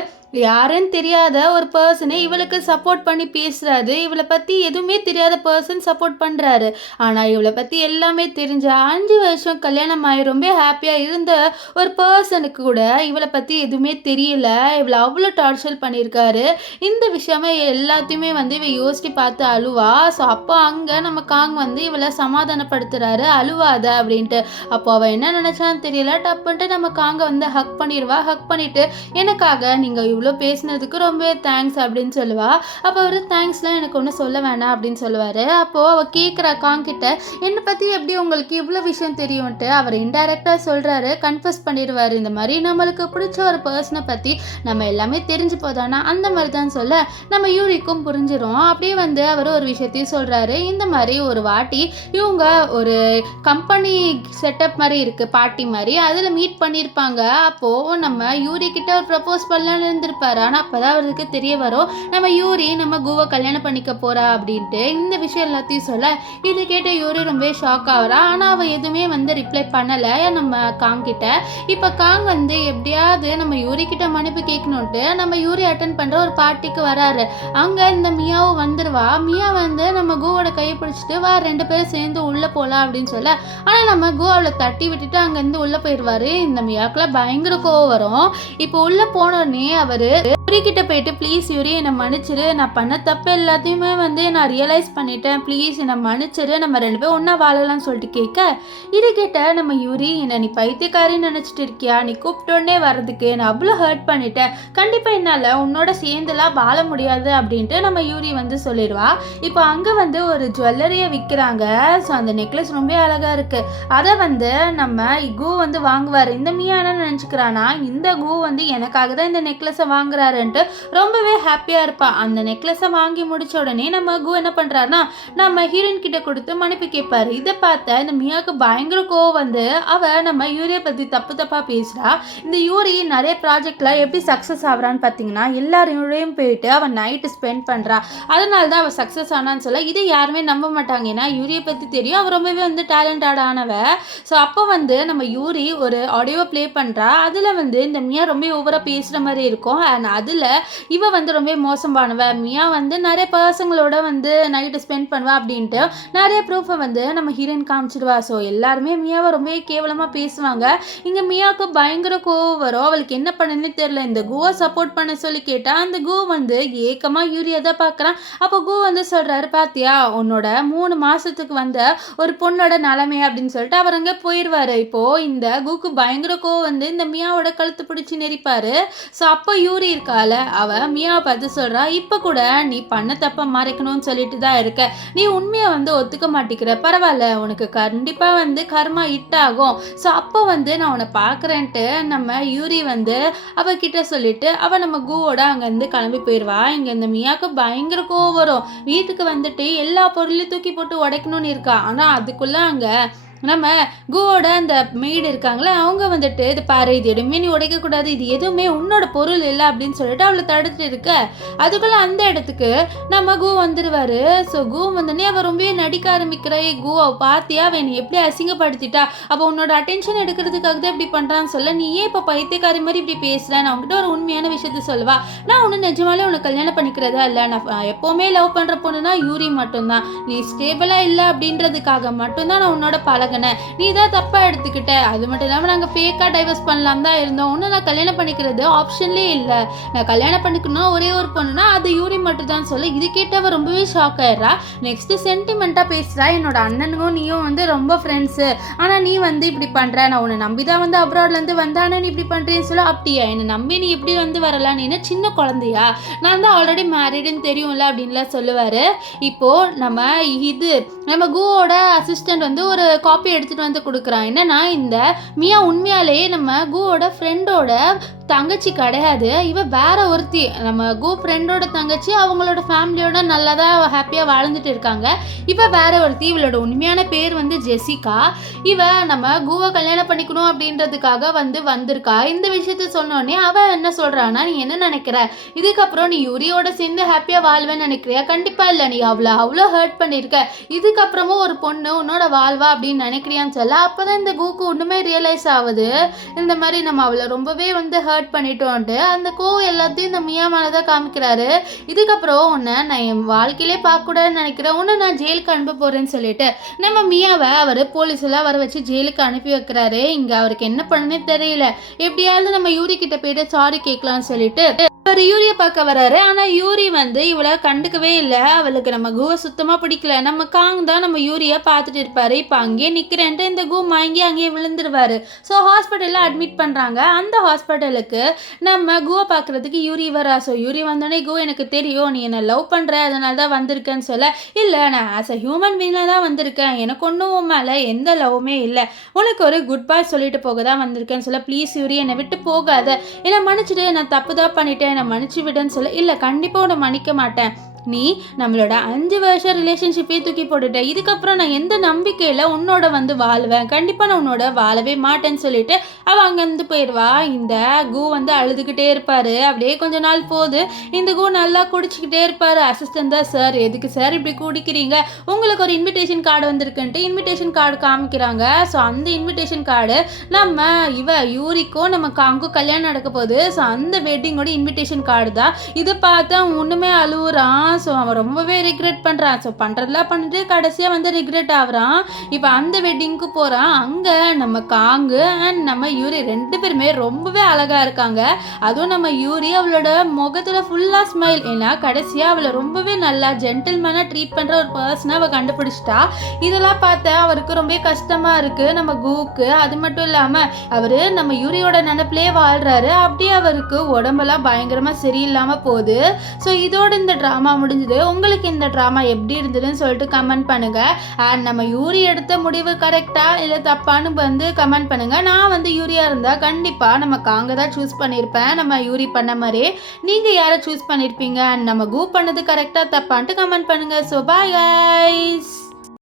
யாருன்னு தெரியாத ஒரு பர்சனை இவளுக்கு சப்போர்ட் பண்ணி பேசுறாரு. இவளை பற்றி எதுவுமே தெரியாத பர்சன் சப்போர்ட் பண்ணுறாரு. ஆனால் இவளை பற்றி எல்லாமே தெரிஞ்ச 5 வருஷம் கல்யாணம் ஆகி ரொம்ப ஹாப்பியாக இருந்த ஒரு பர்சனுக்கு கூட இவளை பற்றி எதுவுமே தெரியல. இவளை அவ்வளோ டார்ச்சர் பண்ணியிருக்காரு. இந்த விஷயமே எல்லாத்தையுமே வந்து இவ யோசிச்சு பார்த்து அழுவா. ஸோ அப்போ அங்கே நம்ம காங் வந்து இவளை சமாதானப்படுத்துறாரு, அழுவாத அப்படின்ட்டு. அப்போ அவள் என்ன நினச்சான்னு தெரியல, டப்புன்ட்டு நம்ம காங்கை வந்து ஹக் பண்ணிடுவா. ஹக் பண்ணிவிட்டு, எனக்காக நீங்கள் இவ்வளோ பேசினதுக்கு ரொம்ப தேங்க்ஸ் அப்படின்னு சொல்லுவா. அப்போ அவர் தேங்க்ஸ்லாம் எனக்கு ஒன்றும் சொல்ல வேணாம் அப்படின்னு சொல்லுவார். அப்போது அவள் கேட்குறா காங்கிட்ட, என்னை பற்றி எப்படி உங்களுக்கு இவ்வளோ விஷயம் தெரியும்ன்ட்டு. அவர் இன்டைரக்டாக சொல்கிறாரு, கன்ஃபஸ் பண்ணிடுவார், இந்த மாதிரி நம்மளுக்கு பிடிச்ச ஒரு பர்சனை பற்றி நம்ம எல்லாமே தெரிஞ்சு போதானா அந்த மாதிரி தான் சொல்ல, நம்ம யூரிக்கும் புரிஞ்சிடும். அப்படியே வந்து அவர் ஒரு விஷயத்தையும் சொல்கிறாரு, இந்த மாதிரி ஒரு வாட்டி இவங்க ஒரு கம்பெனி செட்டப் மாதிரி இருக்குது, பார்ட்டி மாதிரி, அதில் மீட் பண்ணியிருப்பாங்க. அப்போது நம்ம யூரி கிட்ட ஒரு ப்ரப்போஸ் பண்ணலான்னு இருந்திருப்பாரு. ஆனால் அப்போதான் அவருக்கு தெரிய வரும், நம்ம யூரி நம்ம குவை கல்யாணம் பண்ணிக்க போறா அப்படின்ட்டு. இந்த விஷயம் எல்லாத்தையும் சொல்ல, இது கேட்ட யூரி ரொம்ப ஷாக் ஆகிறா. ஆனால் அவள் எதுவுமே வந்து ரிப்ளை பண்ணலை நம்ம காங் கிட்ட. இப்போ காங் வந்து எப்படியாவது நம்ம யூரி கிட்ட மன்னிப்பு கேட்கணுன்ட்டு நம்ம யூரி அட்டன் பண்ணுற ஒரு பார்ட்டிக்கு வராரு. அங்கே இந்த மியாவும் வந்துடுவா. மியா வந்து நம்ம குவோட கையை பிடிச்சிட்டு வா 2 பேரும் சேர்ந்து உள்ளே போகலாம் அப்படின்னு சொல்ல, ஆனால் நம்ம கு அவளை தட்டி விட்டுட்டு அங்கேருந்து உள்ளே போயிடுவார். இந்த மியாக்கெல்லாம் பயங்கர கோவம் வரும். இப்போ உள்ளே போனோடனே அவர் யூரி கிட்ட போயிட்டு, ப்ளீஸ் யூரி என்னை மன்னிச்சிரு, நான் பண்ண தப்பு எல்லாத்தையுமே வந்து நான் ரியலைஸ் பண்ணிட்டேன், ப்ளீஸ் என்னை மன்னிச்சிரு, நம்ம 2 பேரும் ஒன்றா வாழலாம்னு சொல்லிட்டு கேட்க, இது கேட்ட நம்ம யூரி, என்னை நீ பைத்தியக்காரின்னு நினச்சிட்டு இருக்கியா, நீ கூப்பிட்டோடனே வர்றதுக்கு நான் அவ்வளோ ஹர்ட் பண்ணிட்டேன், கண்டிப்பாக என்னால் உன்னோட சேர்ந்துலாம் வாழ முடியாது அப்படின்ட்டு நம்ம யூரி வந்து சொல்லிடுவா. இப்போ அங்கே வந்து ஒரு ஜுவல்லரியை விற்கிறாங்க. ஸோ அந்த நெக்லஸ் ரொம்ப அழகாக இருக்குது. அதை வந்து நம்ம கு வந்து வாங்குவார். இந்த மியா என்ன நினச்சிக்கிறானா, இந்த கு வந்து எனக்காக தான் இந்த நெக்லஸை வாங்குறாருன்ட்டு ரொம்பவே ஹாப்பியாக இருப்பாள். அந்த நெக்லஸை வாங்கி முடிச்ச உடனே நம்ம கு என்ன பண்ணுறாருனா, நம்ம ஹீரோயின் கிட்ட கொடுத்து மன்னிப்பு கேட்பாரு. இதை பார்த்த இந்த மியாவுக்கு பயங்கர கோவம் வந்து அவள் நம்ம யூரியை பற்றி தப்பாக பேசுகிறா. இந்த யூரி நிறைய ப்ராஜெக்டில் எப்படி சக்ஸஸ் ஆகுறான்னு பார்த்தீங்கன்னா, எல்லாரையும் போயிட்டு அவன் நைட்டு ஸ்பெண்ட் பண்ணுறா, அதனால தான் அவள் சக்ஸஸ் ஆனான்னு சொல்ல, இதை யாருமே நம்ப மாட்டாங்க. ஏன்னா யூரியை பற்றி தெரியும், அவள் ரொம்பவே வந்து டேலண்டடானவ. ஸோ அப்போ வந்து நம்ம யூரி ஒரு ஆடியோ ப்ளே பண்ணுறா. அதில் வந்து இந்த மியா ரொம்ப ஓவராக பேசுகிற மாதிரி இருக்கும். இருக்கும். அண்ட் அதில் இவ வந்து ரொம்ப மோசமானவ, மியா வந்து நிறைய பர்சங்களோட வந்து நைட்டு ஸ்பெண்ட் பண்ணுவா அப்படின்ட்டு நிறைய ப்ரூஃபை வந்து நம்ம ஹீரோயின் காமிச்சிடுவா. ஸோ எல்லாருமே மியாவை ரொம்ப கேவலமாக பேசுவாங்க. இங்கே மியாவுக்கு பயங்கர கோவம் வரும். அவளுக்கு என்ன பண்ணுன்னு தெரியல. இந்த குவை சப்போர்ட் பண்ண சொல்லி கேட்டால் அந்த கு வந்து ஏக்கமாக யூரியா தான் பார்க்குறான். அப்போ கு வந்து சொல்கிறாரு, பாத்தியா உன்னோட 3 மாதத்துக்கு வந்த ஒரு பொண்ணோட நிலைமை அப்படின்னு சொல்லிட்டு அவர் அங்கே போயிடுவார். இப்போது இந்த குக்கு பயங்கர கோவம் வந்து இந்த மியாவோட கழுத்து பிடிச்சி நெரிப்பார். ஸோ அப்போ யூரி இருக்கால, அவள் மியாவை பார்த்து சொல்கிறா, இப்போ கூட நீ பண்ண தப்பை மறைக்கணும்னு சொல்லிட்டு தான் இருக்க, நீ உண்மையை வந்து ஒத்துக்க மாட்டேங்கிற, பரவாயில்ல உனக்கு கண்டிப்பாக வந்து கர்மா ஹிட் ஆகும். ஸோ அப்போ வந்து நான் உன்னை பார்க்குறேன்ட்டு நம்ம யூரி வந்து அவகிட்ட சொல்லிட்டு அவள் நம்ம குவோட அங்கேருந்து கிளம்பி போயிடுவா. இங்கே இந்த மியாவுக்கு பயங்கர கோவம் வரும். வீட்டுக்கு வந்துட்டு எல்லா பொருளையும் தூக்கி போட்டு உடைக்கணும்னு இருக்கா. ஆனால் அதுக்குள்ளே அங்கே நம்ம குவோட அந்த மெய்டு இருக்காங்களே, அவங்க வந்துட்டு இது பாரு, இது எதுவுமே நீ உடைக்கக்கூடாது, இது எதுவுமே உன்னோட பொருள் இல்லை அப்படின்னு சொல்லிட்டு அவளை தடுத்துட்டு இருக்க. அதுக்குள்ளே அந்த இடத்துக்கு நம்ம கு வந்துடுவார். ஸோ கு வந்தோடனே அவள் ரொம்பவே நடிக்க ஆரம்பிக்கிற, கு அவள் பார்த்தியா அவன் நீ எப்படி அசிங்கப்படுத்திட்டா, அப்போ உன்னோட அட்டென்ஷன் எடுக்கிறதுக்காக தான் இப்படி பண்ணுறான்னு சொல்ல, நீ ஏன் இப்போ பைத்தியக்காரி மாதிரி இப்படி பேசுகிறேன், நான் உங்ககிட்ட ஒரு உண்மையான விஷயத்த சொல்லுவா, நான் ஒன்று நிஜமாலே உனக்கு கல்யாணம் பண்ணிக்கிறதா இல்லை, நான் எப்போவுமே லவ் பண்ணுற பொண்ணுனா யூரி மட்டும்தான், நீ ஸ்டேபிளாக இல்லை அப்படின்றதுக்காக மட்டும்தான் நான் உன்னோட பழகினேன், நீ தான் தப்பா எடுத்துக்கிட்ட, அது மட்டும் இல்லாமல் நாங்கள் ஃபேக்காக டைவர்ஸ் பண்ணலாம் தான் இருந்தோம், ஒன்று நான் கல்யாணம் பண்ணிக்கிறது ஆப்ஷன்லேயே இல்லை, நான் கல்யாணம் பண்ணிக்கணும் ஒரே ஒரு பொண்ணுனா அது யூரி மட்டும் தான் சொல்ல. இது கேட்டவ ரொம்பவே ஷாக் ஆயிடுறா. நெக்ஸ்ட்டு சென்டிமெண்ட்டாக பேசுகிறா, என்னோட அண்ணனுக்கும் நீயும் வந்து ரொம்ப ஃப்ரெண்ட்ஸு, ஆனால் நீ வந்து இப்படி பண்ணுற, நான் உன்னை நம்பி தான் வந்து அப்ராட்லேருந்து வந்தானே நீ இப்படி பண்ணுறேன்னு சொல்ல. அப்படியா, என்னை நம்பி நீ எப்படி வந்து வரலாம், நீ என்ன சின்ன குழந்தையா, நான் தான் ஆல்ரெடி மேரிடுன்னு தெரியும்ல அப்படின்லாம் சொல்லுவார். இப்போது நம்ம குவோட அசிஸ்டண்ட் வந்து ஒரு காப்பி எடுத்துகிட்டு வந்து கொடுக்குறான். என்னன்னா இந்த மியா உண்மையாலேயே நம்ம குவோட ஃப்ரெண்டோட தங்கச்சி கிடையாது, இவ வேற ஒருத்தி, நம்ம கு ஃப்ரெண்டோட தங்கச்சி, அவங்களோட ஃபேமிலியோட நல்லா தான் ஹாப்பியாக வாழ்ந்துட்டு இருக்காங்க. இவ வேற ஒருத்தி, இவளோட உண்மையான பேர் வந்து ஜெசிகா. இவ நம்ம குவை கல்யாணம் பண்ணிக்கணும் அப்படின்றதுக்காக வந்திருக்கா. இந்த விஷயத்த சொன்னோடனே அவ என்ன சொல்றான்னா, நீ என்ன நினைக்கிற, இதுக்கப்புறம் நீ யூரியோட சேர்ந்து ஹாப்பியாக வாழ்வேன்னு நினைக்கிறியா, கண்டிப்பா இல்லை, நீ அவ்வளோ ஹர்ட் பண்ணியிருக்க, இதுக்கப்புறமும் ஒரு பொண்ணு உன்னோட வாழ்வா அப்படின்னு நினைக்கிறியான்னு சொல்ல. அப்போதான் இந்த குக்கு ஒன்றுமே ரியலைஸ் ஆகுது, இந்த மாதிரி நம்ம அவளை ரொம்பவே வந்து ஹர்ட் பண்ணிட்டோன்ட்டு அந்த கோவம் எல்லாத்தையும் இந்த மியா மேலே தான் காமிக்கிறாரு. இதுக்கப்புறம் உன்னை நான் என் வாழ்க்கையிலே பார்க்கக்கூடாதுன்னு நினைக்கிறேன், உன்னை நான் ஜெயிலுக்கு அனுப்ப போகிறேன்னு சொல்லிட்டு நம்ம மியாவை அவர் போலீஸ் எல்லாம் வர வச்சு ஜெயிலுக்கு அனுப்பி வைக்கிறாரு. இங்கே அவருக்கு என்ன பண்ணுன்னே தெரியல, எப்படியாவது நம்ம யூரி கிட்ட போயிட்டு சாரி கேட்கலாம்னு சொல்லிட்டு அவர் யூரியை பார்க்க வராரு. ஆனால் யூரி வந்து இவளை கண்டுக்கவே இல்லை, அவளுக்கு நம்ம குவை சுத்தமாக பிடிக்கல. நம்ம காங் தான் நம்ம யூரியை பார்த்துட்டு இருப்பாரு. இப்போ அங்கேயே நிற்கிறேன்ட்டு இந்த கு வாங்கி அங்கேயே விழுந்துருவாரு. ஸோ ஹாஸ்பிட்டலில் அட்மிட் பண்ணுறாங்க. அந்த ஹாஸ்பிட்டலுக்கு நம்ம குவை பார்க்குறதுக்கு யூரி வரா. ஸோ யூரி வந்தோடனே கு எனக்கு தெரியும் நீ என்னை லவ் பண்ணுற, அதனால தான் வந்திருக்கேன்னு சொல்ல, இல்லை நான் ஆஸ் அ ஹியூமன் பீனாக தான் வந்திருக்கேன், எனக்கு ஒன்றும் உன் மேலே எந்த லவ்வுமே இல்லை, உனக்கு ஒரு குட் பாய் சொல்லிட்டு போக தான் வந்திருக்கேன்னு சொல்ல, ப்ளீஸ் யூரி என்னை விட்டு போகாத, என்னை மன்னிச்சுட்டு, நான் தப்பு தான் பண்ணிட்டேன், என்னை மன்னிச்சு விடுன்னு சொல்ல, இல்லை கண்டிப்பாக உன்னை மன்னிக்க மாட்டேன், நீ நம்மளோட 5 வருஷம் ரிலேஷன்ஷிப்பே தூக்கி போட்டுட்ட, இதுக்கப்புறம் நான் எந்த நம்பிக்கையில் உன்னோட வந்து வாழ்வேன், கண்டிப்பாக நான் உன்னோட வாழவே மாட்டேன்னு சொல்லிட்டு அவள் அங்கேருந்து போயிடுவா. இந்த கு வந்து அழுதுகிட்டே இருப்பார். அப்படியே கொஞ்ச நாள் போகுது. இந்த கு நல்லா குடிச்சிக்கிட்டே இருப்பார். அசிஸ்டன்ட் தான், சார் எதுக்கு சார் இப்படி குடிக்கிறீங்க, உங்களுக்கு ஒரு இன்விடேஷன் கார்டு வந்திருக்குன்ட்டு இன்விடேஷன் கார்டு காமிக்கிறாங்க. ஸோ அந்த இன்விடேஷன் கார்டு நம்ம யூரிக்கும் நம்ம காங்கும் கல்யாணம் நடக்க போகுது. ஸோ அந்த வெட்டிங்கோட இன்விடேஷன் கார்டு தான். இதை பார்த்தா ஒன்றுமே அழுவுறான். ஸோ அவன் ரொம்பவே ரிக்ரெட் பண்ணுறான். ஸோ பண்ணுறதுலாம் பண்ணிட்டு கடைசியாக வந்து ரிக்ரெட் ஆகுறான். இப்போ அந்த வெட்டிங்க்கு போகிறான். அங்கே நம்ம காங்கு அண்ட் நம்ம யூரி 2 பேருமே ரொம்பவே அழகாக இருக்காங்க. அதுவும் நம்ம யூரி அவளோட முகத்தில் ஃபுல்லாக ஸ்மைல், ஏன்னா கடைசியாக அவளை ரொம்பவே நல்லா ஜென்டில்மேனாக ட்ரீட் பண்ணுற ஒரு பர்சனை அவள் கண்டுபிடிச்சிட்டா. இதெல்லாம் பார்த்தா அவருக்கு ரொம்ப கஷ்டமாக இருக்குது நம்ம குக்கு. அது மட்டும் இல்லாமல் அவர் நம்ம யூரியோட நினப்பிலே வாழ்கிறாரு. அப்படியே அவருக்கு உடம்பெல்லாம் பயங்கரமாக சரியில்லாமல் போகுது. ஸோ இதோட இந்த ட்ராமா முடிஞ்சது. உங்களுக்கு இந்த ட்ராமா எப்படி இருந்ததுன்னு சொல்லிட்டு கமெண்ட் பண்ணுங்க. அண்ட் நம்ம யூரி எடுத்த முடிவு கரெக்டா இல்லை தப்பான்னு வந்து கமெண்ட் பண்ணுங்க. நான் வந்து யூரியா இருந்தா கண்டிப்பா நம்ம காங்க தான் சூஸ் பண்ணியிருப்பேன், நம்ம யூரி பண்ண மாதிரி. நீங்க யாரை சூஸ் பண்ணியிருப்பீங்க, அண்ட் நம்ம கு பண்ணது கரெக்டா தப்பான்ட்டு கமெண்ட் பண்ணுங்க. So bye guys.